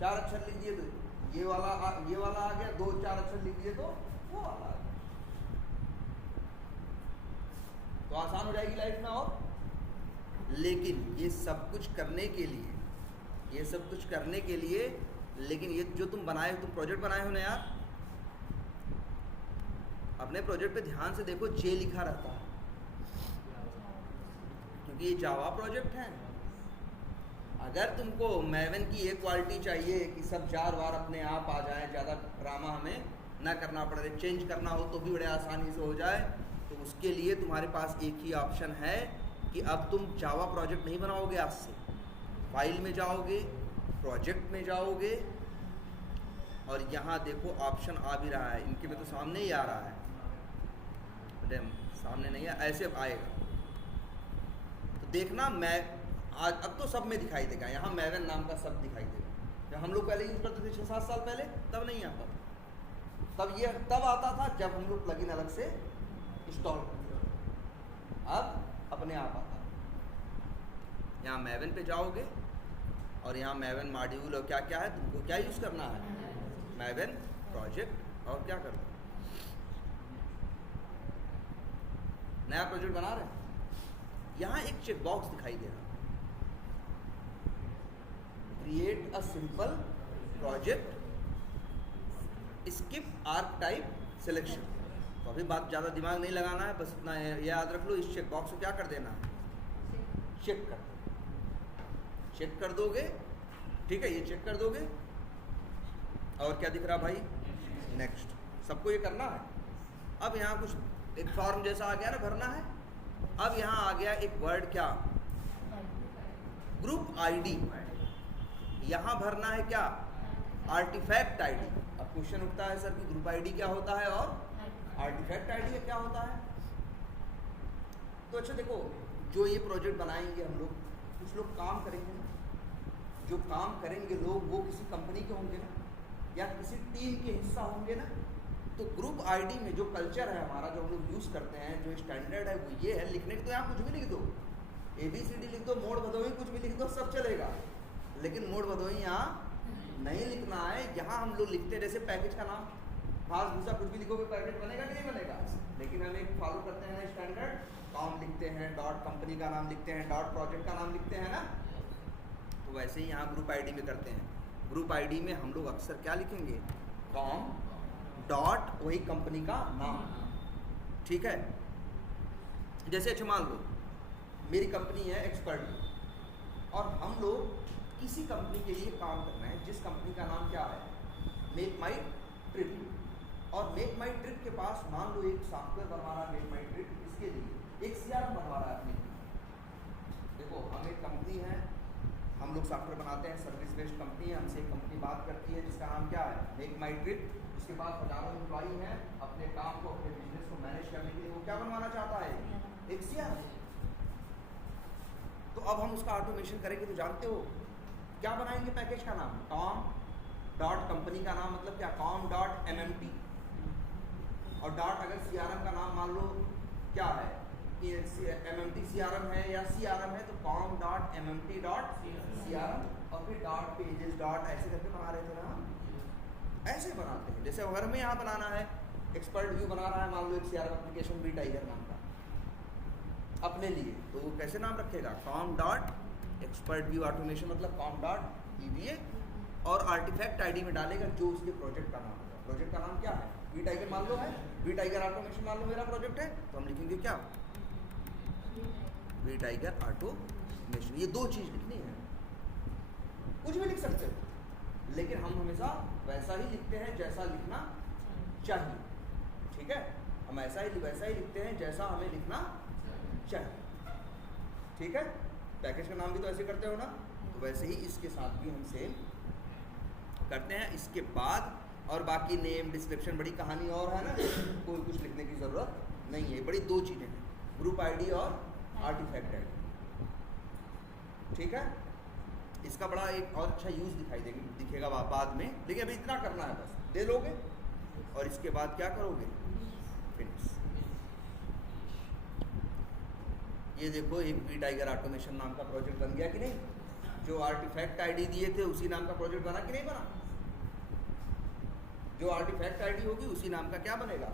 4 अक्षर लिख दिए तो ये वाला आ गया, 2-4 अक्षर लिख दिए तो वो वाला आ गया। तो आसान हो जाएगी लाइफ में। और लेकिन ये सब कुछ करने के लिए लेकिन ये जो तुम बनाए हो, तुम प्रोजेक्ट बनाए हो ना यार, अपने प्रोजेक्ट पे ध्यान से देखो, जे लिखा रहता है क्योंकि ये जावा प्रोजेक्ट है। अगर तुमको मैवन की एक क्वालिटी चाहिए कि सब जार वार अपने आप आ जाए, ज़्यादा ड्रामा हमें ना करना पड़े, चेंज करना हो तो भी बड़े आसानी से हो जाए, तो उसके लिए तुम्हारे पास एक ही ऑप्शन है कि अब तुम जावा प्रोजेक्ट नहीं बनाओगे। आज से फाइल में जाओगे, प्रोजेक्ट में जाओगे, और यहाँ देखो ऑप्शन आ भी रहा है, इनके में तो सामने ही आ रहा है, सामने नहीं है, ऐसे आएगा तो देखना। मैं आज अब तो सब में दिखाई देगा, यहाँ मैवन नाम का सब दिखाई देगा। जब हम लोग पहले यूज़ करते थे 6-7 साल पहले, तब नहीं आता था। तब आता था जब हम लोग प्लगइन अलग से इंस्टॉल करते थे। अब अपने आप आता है। यहाँ मैवन पे जाओगे और यहाँ मैवन मॉड्यूल और क्या क्या है, तुमको क्या यूज़ करना है, मैवन प्रोजेक्ट। और क्या करना है, नया प्रोजेक्ट बना रहे हैं। यहाँ एक चेक बॉक्स दिखाई दे रहा है, create a simple project, skip arc type selection. तो अभी बात ज़्यादा दिमाग नहीं लगाना है, बस इतना याद रख लो, इस चेक बॉक्स को क्या कर देना है, चेक कर दो। चेक कर दोगे, ठीक है, ये चेक कर दोगे। और क्या दिख रहा भाई, नेक्स्ट। सबको ये करना है। अब यहाँ कुछ एक फॉर्म जैसा आ गया ना, भरना है। अब यहाँ आ गया एक वर्ड, क्या, ग्रुप आईडी। यहाँ भरना है क्या, आर्टिफैक्ट आईडी। अब क्वेश्चन उठता है सर कि ग्रुप आईडी क्या होता है और आर्टिफैक्ट आईडी क्या होता है। तो अच्छा देखो, जो ये प्रोजेक्ट बनाएंगे हम लोग, कुछ लोग काम करेंगे ना, जो काम करेंगे लोग वो किसी कंपनी के होंगे ना, या किसी टीम के हिस्सा होंगे ना। तो ग्रुप आईडी में जो कल्चर है हमारा, जो हम लोग यूज़ करते हैं, जो स्टैंडर्ड है वो ये है। लिखने के तो यहाँ कुछ भी लिख दो, ABCD लिख दो, मोड़ भदोही कुछ भी लिख दो, सब चलेगा। लेकिन मोड़ भदोही यहाँ नहीं लिखना है। यहाँ हम लोग लिखते हैं जैसे पैकेज का नाम, घास भूसा कुछ भी लिखोगे पैकेज बनेगा कि नहीं बनेगा। लेकिन हम एक फॉलो करते हैं ना स्टैंडर्ड, कॉम लिखते हैं, डॉट कंपनी का नाम लिखते हैं, डॉट प्रोजेक्ट का नाम लिखते हैं ना। तो वैसे ही यहाँ ग्रुप आईडी में करते हैं। ग्रुप आईडी में हम लोग अक्सर क्या लिखेंगे, कॉम डॉट वही कंपनी का नाम, ठीक है। जैसे अच्छा मान लो मेरी कंपनी है एक्सपर्ट, और हम लोग किसी कंपनी के लिए काम करना है, जिस कंपनी का नाम क्या है, मेक माई ट्रिप। और मेक माई ट्रिप के पास मान लो एक सॉफ्टवेयर बनवा रहा है मेक माई ट्रिप, इसके लिए एक CRM बनवा रहा है अपनी। देखो हम एक कंपनी है, हम लोग सॉफ्टवेयर बनाते हैं, सर्विस बेस्ड कंपनी है। हमसे एक कंपनी बात करती है जिसका नाम क्या है, मेक माई ट्रिप। उसके पास हजारों एम्प्लॉई हैं, अपने काम को, अपने बिजनेस को मैनेज करने के लिए वो क्या बनवाना चाहता है, एक CRM। तो अब हम उसका ऑटोमेशन करेंगे तो जानते हो क्या बनाएंगे, पैकेज का नाम कॉम डॉट कंपनी का नाम मतलब क्या, कॉम डॉट MMT। और डॉट अगर CRM का नाम मान लो क्या है, MMT CRM है या CRM है, तो com dot MMT dot CRM। और फिर डॉट पेजेस डॉट ऐसे करके बना रहे थे ना, ऐसे बनाते हैं। जैसे अगर हमें यहाँ बनाना है, एक्सपर्ट व्यू बना रहा है मान लो एक CRM एप्लीकेशन बी टाइगर नाम का अपने लिए, तो वो कैसे नाम रखेगा, com dot expert view automation मतलब कॉम डॉट EVA। और आर्टिफैक्ट आईडी में डालेगा जो उसके प्रोजेक्ट का नाम होगा। प्रोजेक्ट का नाम क्या है, बी टाइगर मान लो है, बी टाइगर ऑटोमेशन मान लो मेरा प्रोजेक्ट है, तो हम लिखेंगे क्या, बी टाइगर ऑटोमेशन। ये दो चीज़ लिखनी है, कुछ भी लिख सकते हो, लेकिन हम हमेशा वैसा ही लिखते हैं जैसा लिखना चाहिए, ठीक है। हम वैसा ही लिखते हैं जैसा हमें लिखना चाहिए, ठीक है। पैकेज का नाम भी तो ऐसे करते हो ना, तो वैसे ही इसके साथ भी हम सेम करते हैं। इसके बाद और बाकी नेम डिस्क्रिप्शन बड़ी कहानी और है ना, कोई कुछ लिखने की ज़रूरत नहीं है। बड़ी दो चीज़ें हैं, ग्रुप आईडी और आर्टिफैक्ट आईडी, ठीक है। इसका बड़ा एक और अच्छा यूज़ दिखेगा बाद में, लेकिन अभी इतना करना है बस, दे लोगे और इसके बाद क्या करोगे, फिनिश। ये देखो एक बी टाइगर ऑटोमेशन नाम का प्रोजेक्ट बन गया कि नहीं। जो आर्टिफैक्ट आईडी दिए थे उसी नाम का प्रोजेक्ट बना कि नहीं बना। जो आर्टिफैक्ट आईडी होगी उसी नाम का क्या बनेगा,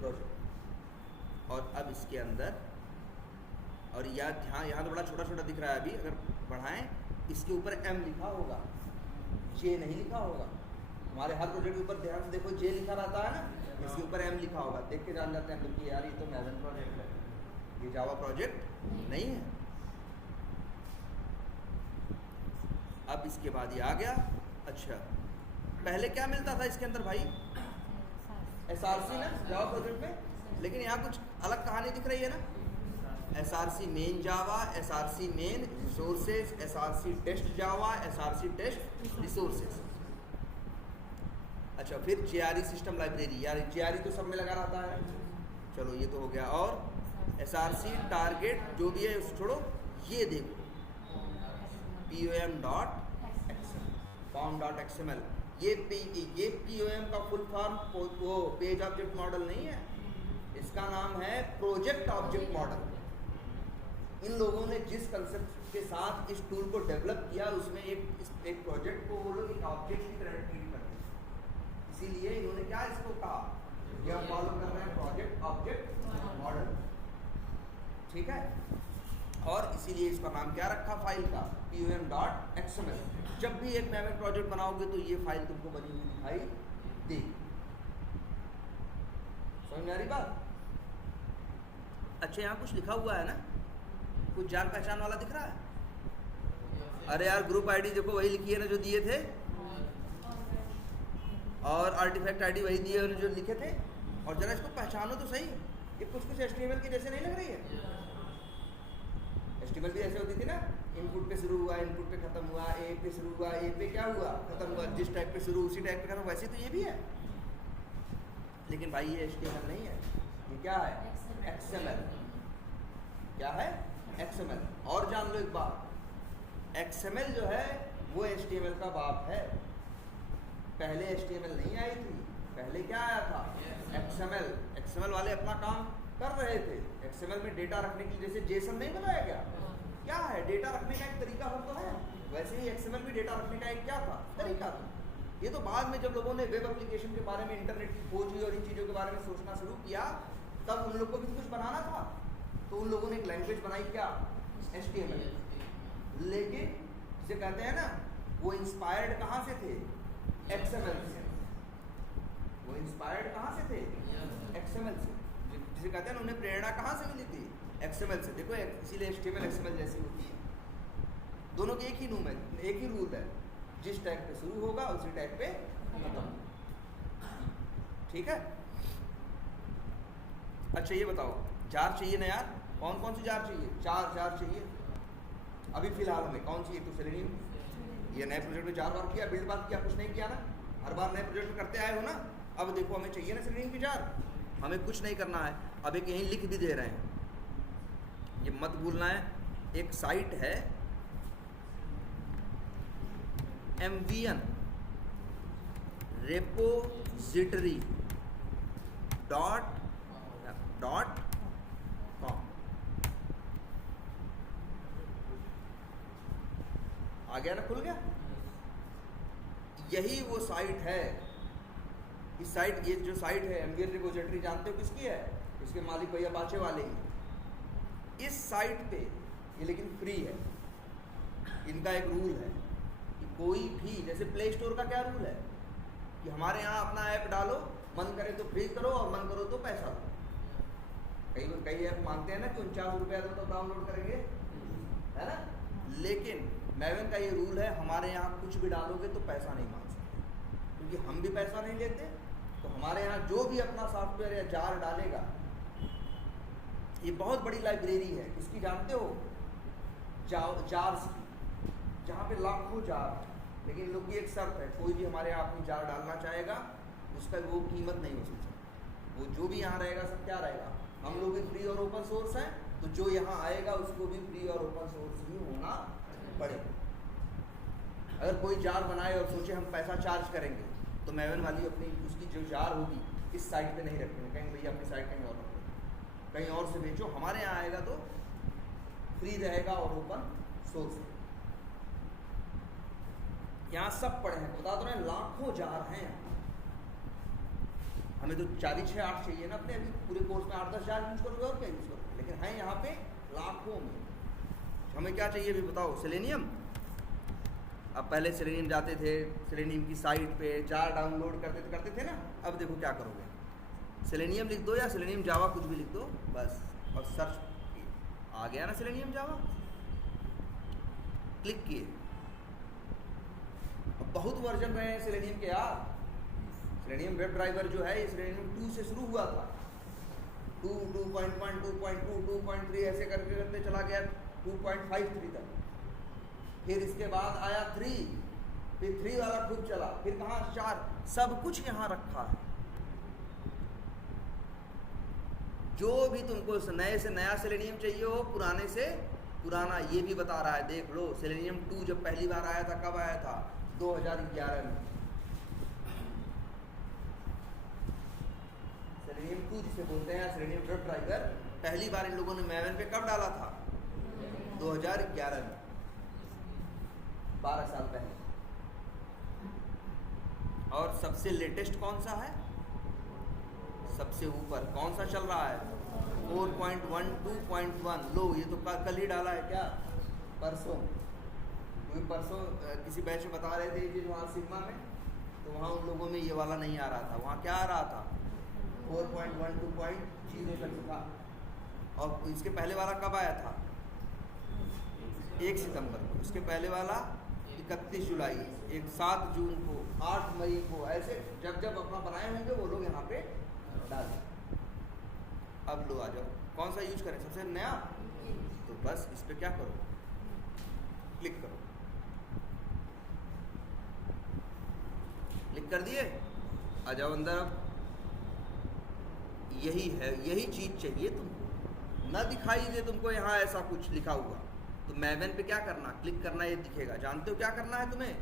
प्रोजेक्ट। और अब इसके अंदर, और यहाँ तो बड़ा छोटा छोटा दिख रहा है, अभी अगर बढ़ाएं इसके ऊपर M लिखा होगा, J नहीं लिखा होगा। हमारे हर प्रोजेक्ट के ऊपर ध्यान से देखो J लिखा रहता है ना, इसके ऊपर M लिखा होगा। देख के जान जाते हैं लोग कि यार ये तो मैवन प्रोजेक्ट है, ये जावा प्रोजेक्ट नहीं है। अब इसके बाद ये आ गया। अच्छा पहले क्या मिलता था इसके अंदर भाई, SRC ना जावा प्रोजेक्ट में, लेकिन यहाँ कुछ अलग कहानी दिख रही है ना। SRC main java, SRC main resources, SRC test java, SRC test resources. अच्छा फिर JRE सिस्टम लाइब्रेरी, यार JRE तो सब में लगा रहता है, चलो ये तो हो गया। और SRC टारगेट जो भी है उसको छोड़ो, ये देखो POM.xml ये POM का फुल फॉर्म वो पेज ऑब्जेक्ट मॉडल नहीं है, इसका नाम है प्रोजेक्ट ऑब्जेक्ट मॉडल। इन लोगों ने जिस कंसेप्ट के साथ इस टूल को डेवलप किया उसमें एक प्रोजेक्ट को वो लोग एक ऑब्जेक्ट की तरह ट्रीट करते हैं, इसीलिए इन्होंने क्या इसको कहा, यह फॉलो कर रहे हैं प्रोजेक्ट ऑब्जेक्ट मॉडल, ठीक है। और इसीलिए इसका नाम क्या रखा फाइल का, POM.xml। जब भी एक मैवन प्रोजेक्ट बनाओगे तो ये फाइल तुमको बनी हुई दिखाई देगी। समझ में आ रही बात? अच्छा यहाँ कुछ लिखा हुआ है ना, कुछ जान पहचान वाला दिख रहा है? अरे यार ग्रुप आईडी देखो वही लिखी है ना जो दिए थे, और आर्टिफैक्ट आईडी वही दिए उन्होंने जो लिखे थे। और जरा इसको पहचानो तो सही, ये कुछ HTML के जैसे नहीं लग रही है? HTML भी ऐसे होती थी ना, इनपुट पे शुरू हुआ, इनपुट पे खत्म हुआ, ए पे शुरू हुआ, ए पे क्या हुआ, खत्म हुआ, जिस टैग पे शुरू उसी टैग पे खत्म, वैसे तो ये भी है। लेकिन भाई ये HTML नहीं है, ये क्या है? XML। क्या है? XML। और जान लो एक बात, XML जो है वो HTML का बाप है। पहले HTML नहीं आई थी, पहले क्या आया था? XML। XML वाले अपना काम कर रहे थे, XML में डेटा रखने के लिए जैसे JSON नहीं बनाया गया, क्या है डेटा रखने का एक तरीका हो तो है, वैसे ही XML भी डेटा रखने का एक क्या था? तरीका था। ये तो बाद में जब लोगों ने वेब एप्लीकेशन के बारे में, इंटरनेट की खोज हुई और इन चीज़ों के बारे में सोचना शुरू किया, तब उन लोग को भी कुछ बनाना था, तो उन लोगों ने एक लैंग्वेज बनाई, क्या? HTML। लेकिन जिसे कहते हैं ना, वो इंस्पायर्ड कहाँ से थे? XML से। वो इंस्पायर्ड कहाँ से थे? XML से। जिसे कहते हैं ना, उन्हें प्रेरणा कहाँ से मिली थी? XML से। देखो इसीलिए HTML XML जैसी होती है, दोनों के एक ही रूल है, जिस टैग पे शुरू होगा उसी टैग पे खत्म। ठीक है। अच्छा ये बताओ, जार चाहिए ना यार? कौन कौन सी जार चाहिए? 4 जार चाहिए अभी फिलहाल हमें। कौन चाहिए? तो सेलेनियम। ये नए प्रोजेक्ट में 4 बार किया, बिल्ड बात किया, कुछ नहीं किया ना, हर बार नए प्रोजेक्ट में करते आए हो ना। अब देखो हमें चाहिए ना सेलेनियम की जार, हमें कुछ नहीं करना है। अब एक यहीं लिख भी दे रहे हैं, ये मत भूलना है, एक साइट है MVN repository .com। आ गया ना, खुल गया। यही वो साइट है। इस साइट, ये जो साइट है MVN repository, जानते हो किसकी है? इसके मालिक भैया अपाचे वाले ही। इस साइट पे ये लेकिन फ्री है। इनका एक रूल है कि कोई भी, जैसे प्ले स्टोर का क्या रूल है कि हमारे यहाँ अपना ऐप डालो, मन करे तो फ्री करो और मन करो तो पैसा दो। कई ऐप मांगते हैं ना कि 49 रुपया दो तो डाउनलोड करेंगे, है ना। लेकिन मैवन का ये रूल है, हमारे यहाँ कुछ भी डालोगे तो पैसा नहीं मांग सकते, क्योंकि हम भी पैसा नहीं लेते। तो हमारे यहाँ जो भी अपना सॉफ्टवेयर या जार डालेगा, ये बहुत बड़ी लाइब्रेरी है, इसकी जानते हो? जार्स की, जहाँ पे लाखों जार है। लेकिन लोग की एक शर्त है, कोई भी हमारे यहाँ अपनी जार डालना चाहेगा, उसका वो कीमत नहीं हो सकती। वो जो भी यहाँ रहेगा सब क्या रहेगा? हम लोग भी फ्री और ओपन सोर्स हैं, तो जो यहाँ आएगा उसको भी फ्री और ओपन सोर्स ही होना पड़ेगा। अगर कोई जार बनाए और सोचे हम पैसा चार्ज करेंगे, तो मैवन वाली अपनी उसकी जो जार होगी इस साइट पे नहीं रखेंगे, कहेंगे भैया अपनी साइट कहीं और रखो, कहीं और से बेचो। हमारे यहाँ आएगा तो फ्री रहेगा और ओपन सोर्स है। यहाँ सब पड़े हैं, बता दो रहे लाखों जार हैं। हमें तो 4-6-8 चाहिए ना अपने, अभी पूरे कोर्स में 8-10 जार यूज करोगे और क्या यूज करोगे, लेकिन हैं यहाँ पे लाखों में। हमें क्या चाहिए अभी बताओ? सेलेनियम। अब पहले सेलेनियम जाते थे, सेलेनियम की साइट पे जार डाउनलोड करते थे ना। अब देखो क्या करोगे, सेलेनियम लिख दो या सेलेनियम जावा, कुछ भी लिख दो बस, और सर्च आ गया ना सेलेनियम जावा, क्लिक किए। अब बहुत वर्जन रहे हैं सेलेनियम के यार। सेलेनियम वेब ड्राइवर जो है सेलेनियम 2 से शुरू हुआ था, 2, 2.1, 2.2, 2.3 ऐसे करते करते चला गया 2.53 तक। फिर इसके बाद आया 3, फिर 3 वाला खूब चला, फिर कहाँ 4, सब कुछ यहाँ रखा है। जो भी तुमको नए से नया सेलेनियम चाहिए हो, पुराने से पुराना, ये भी बता रहा है। देख लो, सेलेनियम 2 जब पहली बार आया था, कब आया था? 2011 में। सेलेनियम 2 जिसे बोलते हैं सेलेनियम ड्रग ड्राइवर, पहली बार इन लोगों ने मैवन पे कब डाला था? 2011 में, 12 साल पहले। और सबसे लेटेस्ट कौन सा है? सबसे ऊपर कौन सा चल रहा है? 4.12.1। लो, ये तो कल ही डाला है क्या? परसों। क्योंकि परसों किसी बैच में बता रहे थे ये वहाँ सिग्मा में, तो वहाँ उन लोगों में ये वाला नहीं आ रहा था। वहाँ क्या आ रहा था? 4.12.0 तक था। और इसके पहले वाला कब आया था? 1 सितंबर को। इसके पहले वाला 31 जुलाई, 7 जून को, 8 मई को, ऐसे जब जब अपना बनाए होंगे वो लोग यहाँ पे डालें। अब लो आ जाओ, कौन सा यूज करें? सबसे नया। तो बस इस पे क्या करो? क्लिक करो। क्लिक कर दिए? आ जाओ अंदर। अब यही है, यही चीज चाहिए तुमको। न दिखाई दे तुमको यहाँ ऐसा कुछ लिखा हुआ, तो मैवन पे क्या करना? क्लिक करना, ये दिखेगा। जानते हो क्या करना है तुम्हें?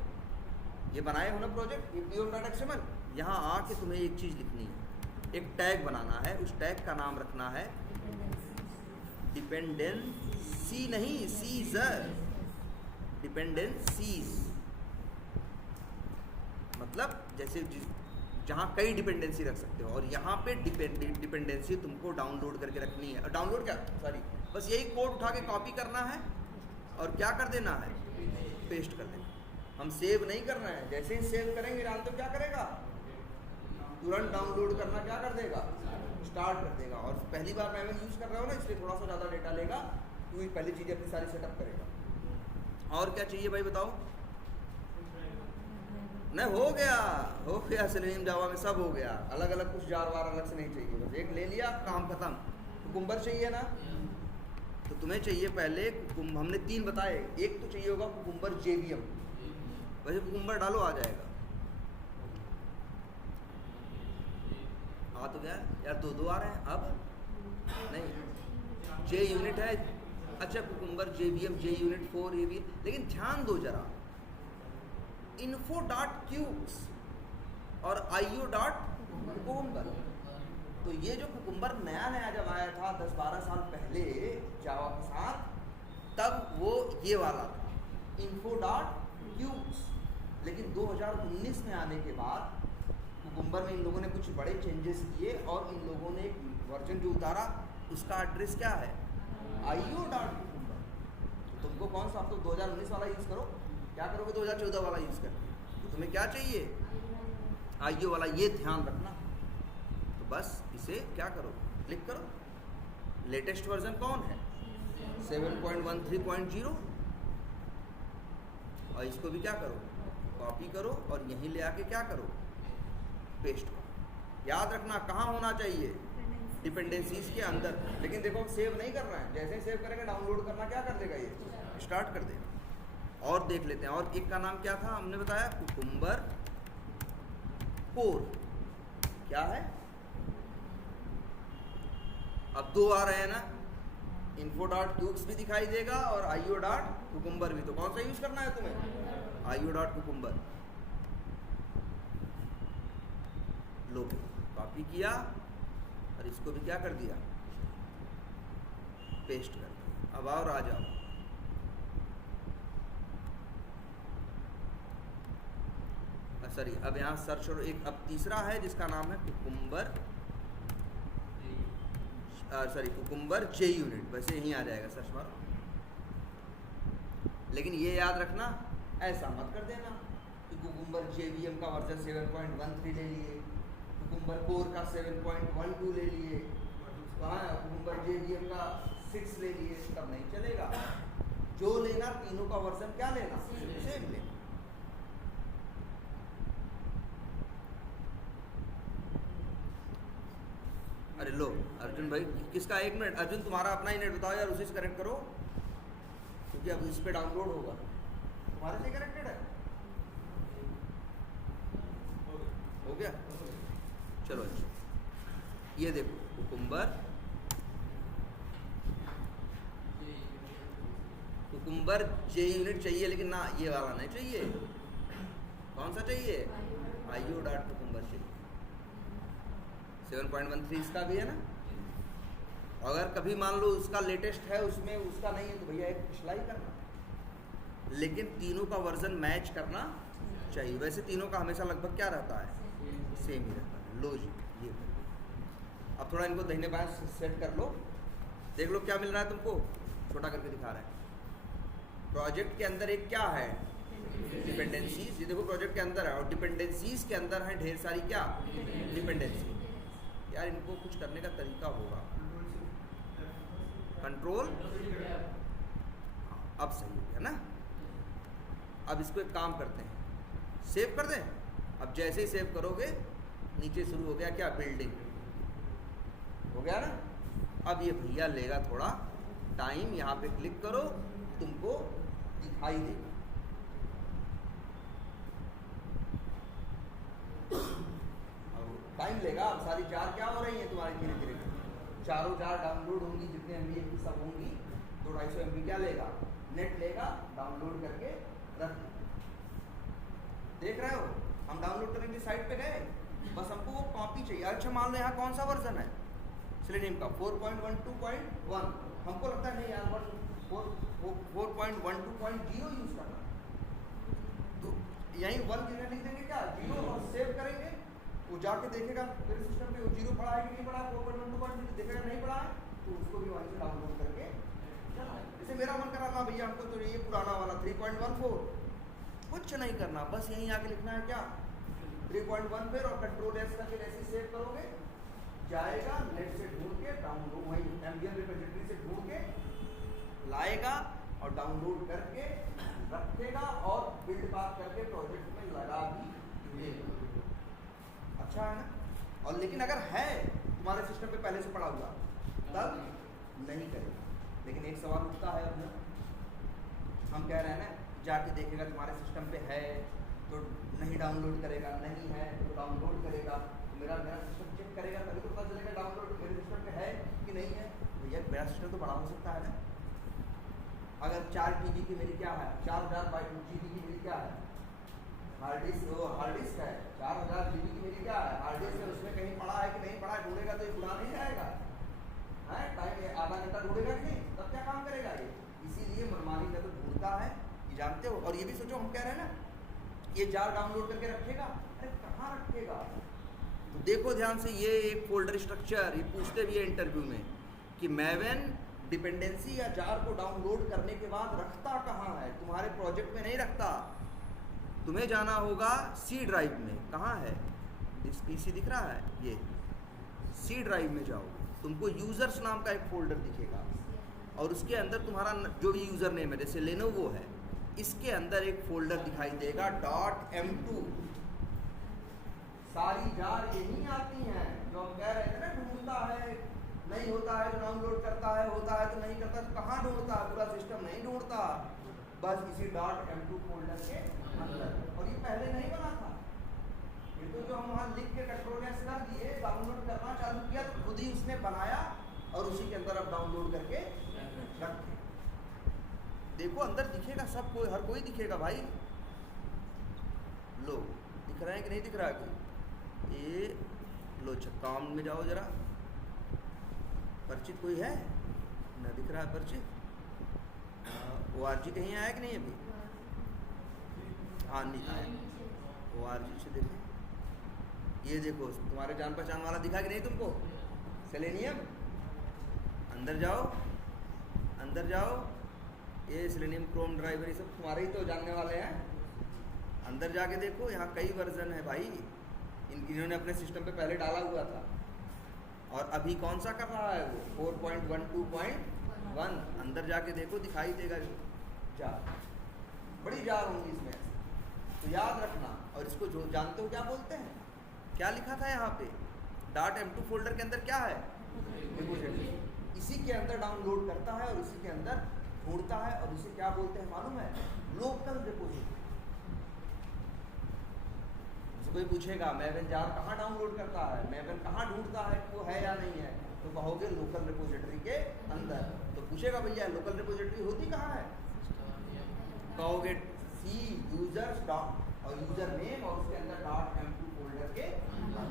ये बनाए हो ना प्रोजेक्ट, ये pure.xml। यहाँ आके तुम्हें एक चीज़ लिखनी है, एक टैग बनाना है। उस टैग का नाम रखना है डिपेंडेंसी, नहीं सीजर, डिपेंडेंसीज। मतलब जैसे जहाँ कई डिपेंडेंसी रख सकते हो, और यहाँ पे डिपेंडेंसी तुमको डाउनलोड करके रखनी है। डाउनलोड क्या, सॉरी, बस यही कोड उठा के कॉपी करना है और क्या कर देना है? पेस्ट कर देना। हम सेव नहीं कर रहे हैं। जैसे ही सेव करेंगे, जानते हो क्या करेगा? तुरंत डाउनलोड करना क्या कर देगा? स्टार्ट कर देगा। और पहली बार मैंने यूज़ कर रहा हूँ ना, इसलिए थोड़ा सा ज़्यादा डेटा लेगा, क्योंकि पहली चीज़ें अपनी सारी सेटअप करेगा। और क्या चाहिए भाई बताओ? नहीं, हो गया सेलेनियम जावा में सब हो गया। अलग अलग कुछ जार वार अलग से नहीं चाहिए, बस एक ले लिया, काम खत्म। कुकुम्बर चाहिए ना, तो तुम्हें चाहिए पहले हमने 3 बताए। एक तो चाहिए होगा कुकुम्बर JVM, वैसे कुकुम्बर डालो आ जाएगा। आ तो गया यार, 2 आ रहे हैं अब नहीं। J यूनिट है, अच्छा कुकुम्बर JVM, J यूनिट 4 ये भी। लेकिन ध्यान दो जरा, info.cubes और io.cucumber, तो ये जो कुकुम्बर नया जब आया था 10-12 साल पहले जावा के साथ, तब वो ये वाला था info.cubes। लेकिन 2019 में आने के बाद कुकुम्बर में इन लोगों ने कुछ बड़े चेंजेस किए, और इन लोगों ने एक वर्जन जो उतारा, उसका एड्रेस क्या है? io.cucumber। तुमको कौन सा, आप तो 2019 वाला यूज़ करो, क्या करोगे 2014 वाला यूज़ करके? तो तुम्हें क्या चाहिए? IO वाला, ये ध्यान रखना। तो बस इसे क्या करो? क्लिक करो। लेटेस्ट वर्जन कौन है? 7.13.0। और इसको भी क्या करो? कॉपी करो और यहीं ले आके क्या करो? पेस्ट करो। याद रखना कहाँ होना चाहिए? डिपेंडेंसीज के अंदर। लेकिन देखो सेव नहीं कर रहा है, जैसे ही सेव करेंगे डाउनलोड करना क्या कर देगा? ये स्टार्ट कर देगा। और देख लेते हैं, और एक का नाम क्या था हमने बताया? Cucumber core. क्या है? अब 2 आ रहे हैं ना, info.cubes भी दिखाई देगा और io.cucumber भी। तो कौन सा यूज करना है तुम्हें? io.cucumber। लो कॉपी किया और इसको भी क्या कर दिया? पेस्ट कर दिया। अब और आ जाओ, सॉरी, अब यहाँ सर्च करो। एक अब तीसरा है जिसका नाम है cucumber, sorry cucumber J unit. वैसे यहीं आ जाएगा, सर्च मारो। लेकिन ये याद रखना, ऐसा मत कर देना कि कुकुम्बर JVM का वर्जन 7.13 ले लिए, कुकुम्बर कोर का 7.12 ले लिए, कुकुम्बर JVM का 6 ले लिए, तब नहीं चलेगा। जो लेना, तीनों का वर्जन क्या लेना? सेम लेना। अरे लो अर्जुन भाई, किसका? 1 मिनट अर्जुन, तुम्हारा अपना ही नेट बताओ यार, उसी से कनेक्ट करो, क्योंकि अब इस पे डाउनलोड होगा। तुम्हारे से कनेक्टेड है? हो गया? चलो अच्छा, ये देखो कुकुम्बर कुकुम्बर जे यूनिट चाहिए, लेकिन ना ये वाला नहीं चाहिए। कौन सा चाहिए? IO डॉट कुकुम्बर चाहिए। 7.13 इसका भी है ना। अगर कभी मान लो उसका लेटेस्ट है, उसमें उसका नहीं है, तो भैया एक पिछला ही करना, लेकिन तीनों का वर्जन मैच करना चाहिए। वैसे तीनों का हमेशा लगभग क्या रहता है? सेम ही रहता है। लो जी, ये अब थोड़ा इनको दाहिने बाएं सेट कर लो, देख लो क्या मिल रहा है तुमको। छोटा करके दिखा रहा है। प्रोजेक्ट के अंदर एक क्या है? डिपेंडेंसीज। ये देखो प्रोजेक्ट के अंदर है, और डिपेंडेंसीज के अंदर है ढेर सारी क्या? डिपेंडेंसी। यार इनको कुछ करने का तरीका होगा। कंट्रोल, अब सही हो गया ना। अब इसको एक काम करते हैं, सेव कर दें। अब जैसे ही सेव करोगे नीचे शुरू हो गया क्या? बिल्डिंग हो गया ना। अब ये भैया लेगा थोड़ा टाइम, यहाँ पे क्लिक करो, तुमको दिखाई देगा। अब टाइम लेगा। अब सारी जार क्या हो रही है तुम्हारी? धीरे धीरे चारों जार डाउनलोड होंगी, जितने MB की सब होंगी। 200-250 MB क्या लेगा? नेट लेगा, डाउनलोड करके रख देगा। देख रहे हो, हम डाउनलोड करने की साइट पे गए, बस हमको वो कॉपी चाहिए। अच्छा मान लो यहाँ कौन सा वर्जन है सेलेनियम का? 4.12.1। हमको लगता है नहीं यार 4.12.0 यूज करना, तो यहीं 1 लिख देंगे क्या? 0 और सेव करेंगे। वो जाके देखेगा मेरे सिस्टम पे वो 0 पड़ा है कि नहीं पड़ा, 4.12.0 देखेगा नहीं पड़ा है, तो उसको भी वहीं से डाउनलोड करके चलाएं। जैसे मेरा मन करा था भैया हमको तो ये पुराना वाला 3.14, कुछ नहीं करना, बस यहीं आके लिखना है क्या? 3.1 पे, और कंट्रोल S करके जैसे सेव करोगे जाएगा, नेट से ढूंढ के डाउनलोड, वहीं एम्बियन रिपोजिटरी से ढूंढ के लाएगा और डाउनलोड करके रखेगा और बिल्ड पास करके प्रोजेक्ट में लगा भी देगा। अच्छा है ना। और लेकिन अगर है तुम्हारे सिस्टम पे पहले से पड़ा हुआ, तब नहीं करेगा। लेकिन एक सवाल उठता है अपना, हम कह रहे हैं ना, जाके देखेगा तुम्हारे सिस्टम पे है तो नहीं डाउनलोड करेगा, नहीं है तो डाउनलोड करेगा। तो मेरा सिस्टम चेक करेगा तभी तो पता चलेगा डाउनलोड मेरे सिस्टम पे है कि नहीं है। भैया मेरा सिस्टम तो बड़ा हो सकता है ना। अगर 4 GB की मेरी क्या है, 4000 GB की मेरी क्या है हार्ड डिस्क, वो हार्ड डिस्क है 4000 GB की मेरी क्या है हार्ड डिस्क है, उसमें कहीं पड़ा है कि नहीं पड़ा है, ढूंढेगा तो ये बुरा नहीं जाएगा है। टाइम आधा घंटा ढूंढेगा कि नहीं, तब क्या काम करेगा ये। इसीलिए मनमानी में तो ढूंढता है, ये जानते हो। और ये भी सोचो, हम कह रहे हैं ना ये जार डाउनलोड करके रखेगा, अरे कहाँ रखेगा? तो देखो ध्यान से, ये एक फोल्डर स्ट्रक्चर, ये पूछते भी है इंटरव्यू में कि मैवन डिपेंडेंसी या जार को डाउनलोड करने के बाद रखता कहाँ है? तुम्हारे प्रोजेक्ट में नहीं रखता, तुम्हें जाना होगा C ड्राइव में। कहाँ है? इस PC दिख रहा है, ये C ड्राइव में जाओ, तुमको यूजर्स नाम का एक फोल्डर दिखेगा, और उसके अंदर तुम्हारा जो भी यूजर नेम है, जैसे लेनोवो है, इसके अंदर एक फोल्डर दिखाई देगा .m2। सारी जार यही आती हैं जो हम कह रहे थे ना, ढूंढता है नहीं होता है तो डाउनलोड करता है, होता है तो नहीं करता। तो कहाँ ढूंढता है? पूरा सिस्टम नहीं ढूंढता, बस इसी .m2 फोल्डर के अंदर। और ये पहले नहीं बना था, ये तो जो हम वहाँ लिख के कंट्रोल S कर दिए, डाउनलोड करना चालू किया तो खुद ही उसने बनाया और उसी के अंदर अब डाउनलोड करके रखे। देखो अंदर दिखेगा सब, कोई हर कोई दिखेगा भाई। लो दिख रहा है कि नहीं दिख रहा है कोई? ये लो काम में जाओ जरा, परिचित कोई है ना? दिख रहा है परिचित? ORG कहीं आया कि नहीं अभी? हाँ नहीं आया। ORG से देखो, ये देखो तुम्हारे जान पहचान वाला दिखा कि नहीं तुमको? सेलेनियम। अंदर जाओ, अंदर जाओ, ये सेलेनियम क्रोम ड्राइवर ये सब तुम्हारे ही तो जानने वाले हैं। अंदर जाके देखो, यहाँ कई वर्जन है भाई, इन्होंने अपने सिस्टम पे पहले डाला हुआ था। और अभी कौन सा कर रहा है वो? 4.12.1। अंदर जाके देखो, दिखाई देगा जार, बड़ी जार होंगी इसमें। तो याद रखना, और इसको जो जानते हो क्या बोलते हैं, क्या लिखा था यहाँ पे? .m2 फोल्डर के अंदर क्या है? रिपोजिटरी। इसी के अंदर डाउनलोड करता है और इसी के अंदर ढूंढता है, और इसे क्या बोलते हैं मालूम है? Local repository. कोई पूछेगा मैवन जार कहाँ डाउनलोड करता है, मैवन कहाँ ढूंढता है वो है या नहीं है, तो कहोगे लोकल रिपोजिटरी के अंदर। तो पूछेगा भैया लोकल रिपोजिटरी होती कहाँ है? डॉट और यूजर नेम और उसके अंदर .m2 फोल्डर के अंदर।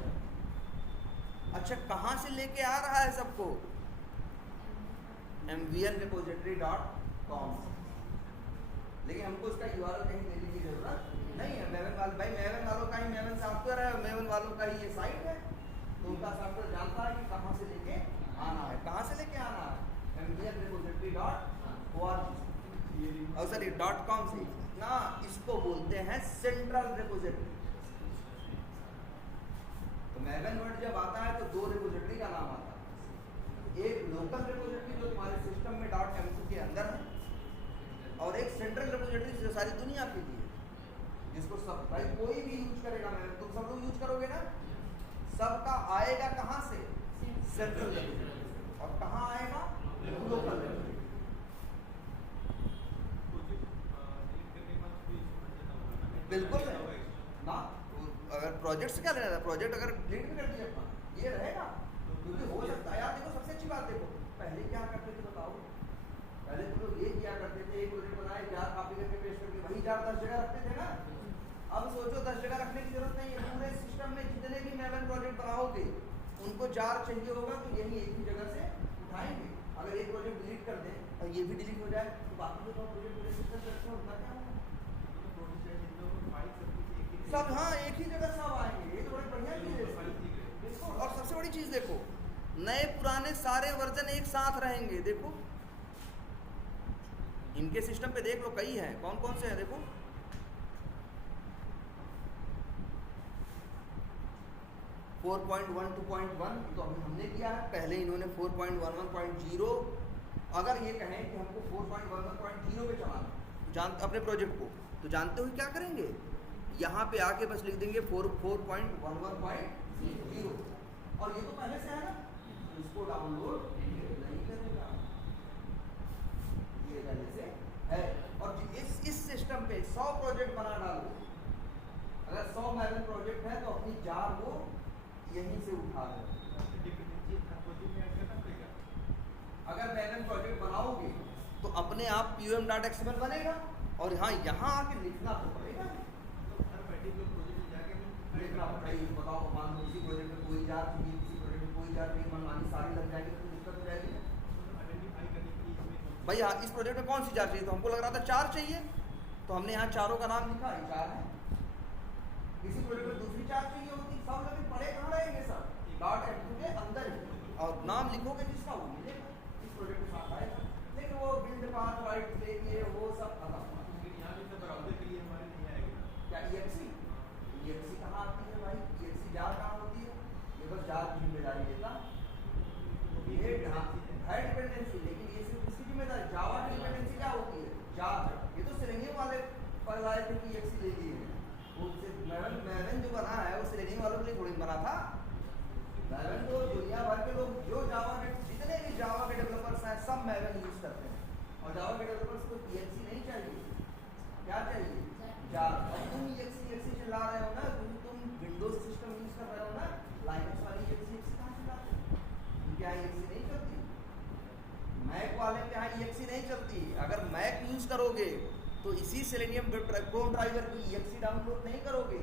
अच्छा, कहाँ से लेके आ रहा है सबको? mvn-repository.com। लेकिन हमको उसका URL कहीं देने की जरूरत नहीं है। मेवन वालों का ही मेवन सॉफ्टवेयर है, मेवन वालों का ही ये साइट है, तो उनका सॉफ्टवेयर जानता है कि कहाँ से लेके आना है। कहाँ से लेके आना है? mvn-repository.org और सर ये .com से ना, इसको बोलते हैं सेंट्रल रिपोजिटरी। तो मैवन वर्ड जब आता है तो दो रिपोजिटरी का नाम आता है, एक लोकल रिपोजिटरी जो तुम्हारे सिस्टम में .m2 के अंदर है, और एक सेंट्रल रिपोजिटरी जो सारी दुनिया के लिए, जिसको सब भाई कोई भी यूज करेगा, मैं तुम सब लोग यूज करोगे ना, सबका आएगा कहाँ से? Central repository. और कहाँ आएगा? Local repository. बिल्कुल नहीं ना, अगर प्रोजेक्ट से क्या लेना है? प्रोजेक्ट अगर डिलीट भी कर दिया अपना, ये रहेगा, क्योंकि हो सकता है यार। देखो सबसे अच्छी बात देखो, पहले क्या करते थे बताओ? पहले तुम लोग ये किया करते थे, एक प्रोजेक्ट बनाए, जार कॉपी करके पेस्ट करके वही जार 10 जगह रखते थे ना। अब सोचो 10 जगह रखने की जरूरत नहीं है। पूरे सिस्टम में जितने भी मैवन प्रोजेक्ट बनाओगे उनको जार चाहिए होगा, तो यही एक ही जगह से उठाएंगे। अगर एक प्रोजेक्ट डिलीट कर दें और ये भी डिलीट हो जाए तो बाकी जो प्रोजेक्ट पूरे सिस्टम से रखते हैं उनका क्या होगा? सब हाँ एक ही जगह सब आएंगे। ये तो बड़ी बढ़िया चीज़ है। और सबसे बड़ी चीज़ देखो, नए पुराने सारे वर्जन एक साथ रहेंगे। देखो इनके सिस्टम पे देख लो, कई हैं, कौन कौन से हैं देखो। फोर 4.1 2.1 तो अभी हमने किया है, पहले इन्होंने 4.11.0। अगर ये कहें कि हमको 4.11.0 पे चलाना अपने प्रोजेक्ट को, तो जानते हो क्या करेंगे? यहाँ पे आके बस लिख देंगे 4.11.0। और ये तो पहले से है ना, इसको डाउनलोड नहीं करेगा, ये पहले से है। और इस सिस्टम पे 100 प्रोजेक्ट बना डालो। अगर 100 मैवन प्रोजेक्ट है तो अपनी जार वो यहीं से उठा लो। अगर मैवन प्रोजेक्ट बनाओगे तो अपने आप pum.xml बनेगा, और हाँ यहाँ आके लिखना तो पड़ेगा। लिखना पड़ेगा। बताओ, मान लो किसी प्रोजेक्ट में कोई जार चाहिए, किसी प्रोजेक्ट में कोई जार नहीं, मनमानी सारी लग जाएगी तो दिक्कत हो जाएगी ना भाई। हाँ, इस प्रोजेक्ट में कौन सी जार चाहिए? तो हमको लग रहा था 4 चाहिए, तो हमने यहाँ चारों का नाम लिखा, 4 है। किसी प्रोजेक्ट में दूसरी जार चाहिए होती, सब लेकिन पड़े कहाँ रहेंगे? सब .m2 के अंदर ही, और नाम लिखोगे जिसका वो मिलेगा, इस प्रोजेक्ट के साथ आएगा। लेकिन वो बिल्ड पाथ राइट लेके वो सब खत्म। क्या EXE कहाँ आती है भाई? EXE जार कहाँ होती है? ये बस जार की जिम्मेदारी लेता ये है डिपेंडेंसी। लेकिन ये सिर्फ इसकी जिम्मेदारी, जावा की डिपेंडेंसी क्या होती है? जार। ये तो सेलेनियम वाले पर लाए थे कि EXE ले लिए हैं। वो मैवन जो बना है वो सेलेनियम वालों के लिए थोड़ी बना था। मैवन तो दुनिया भर के लोग जो जावा के जितने भी जावा के डेवलपर्स हैं सब मैवन यूज करते हैं। और जावा के डेवलपर्स को EXE नहीं चाहिए, क्या चाहिए? जार। और तुम EXE चला रहे हो ना, तुम विंडोज सिस्टम यूज कर रहे हो ना, लाइनक्स वाली EXE कहाँ चलाते हो? उनके यहाँ EXE नहीं चलती, मैक वाले के यहाँ EXE नहीं चलती। अगर मैक यूज करोगे तो इसी सेलेनियम क्रोम ड्राइवर की EXE डाउनलोड नहीं करोगे।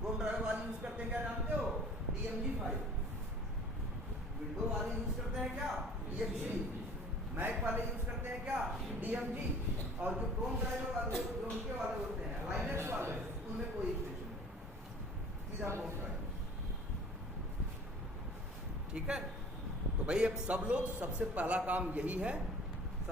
क्रोम ड्राइवर वाली यूज करते हैं क्या जानते हो? DMG file. विंडो वाले यूज करते हैं क्या? EXE। मैक वाले यूज करते हैं क्या? DMG। और जो क्रोम ड्राइवर वाले जो उनके वाले होते हैं लाइनक्स वाले, उनमें कोई एक्सटेंशन नहीं, सीधा क्रोम ड्राइवर। ठीक है, तो भाई अब सब लोग सबसे पहला काम यही है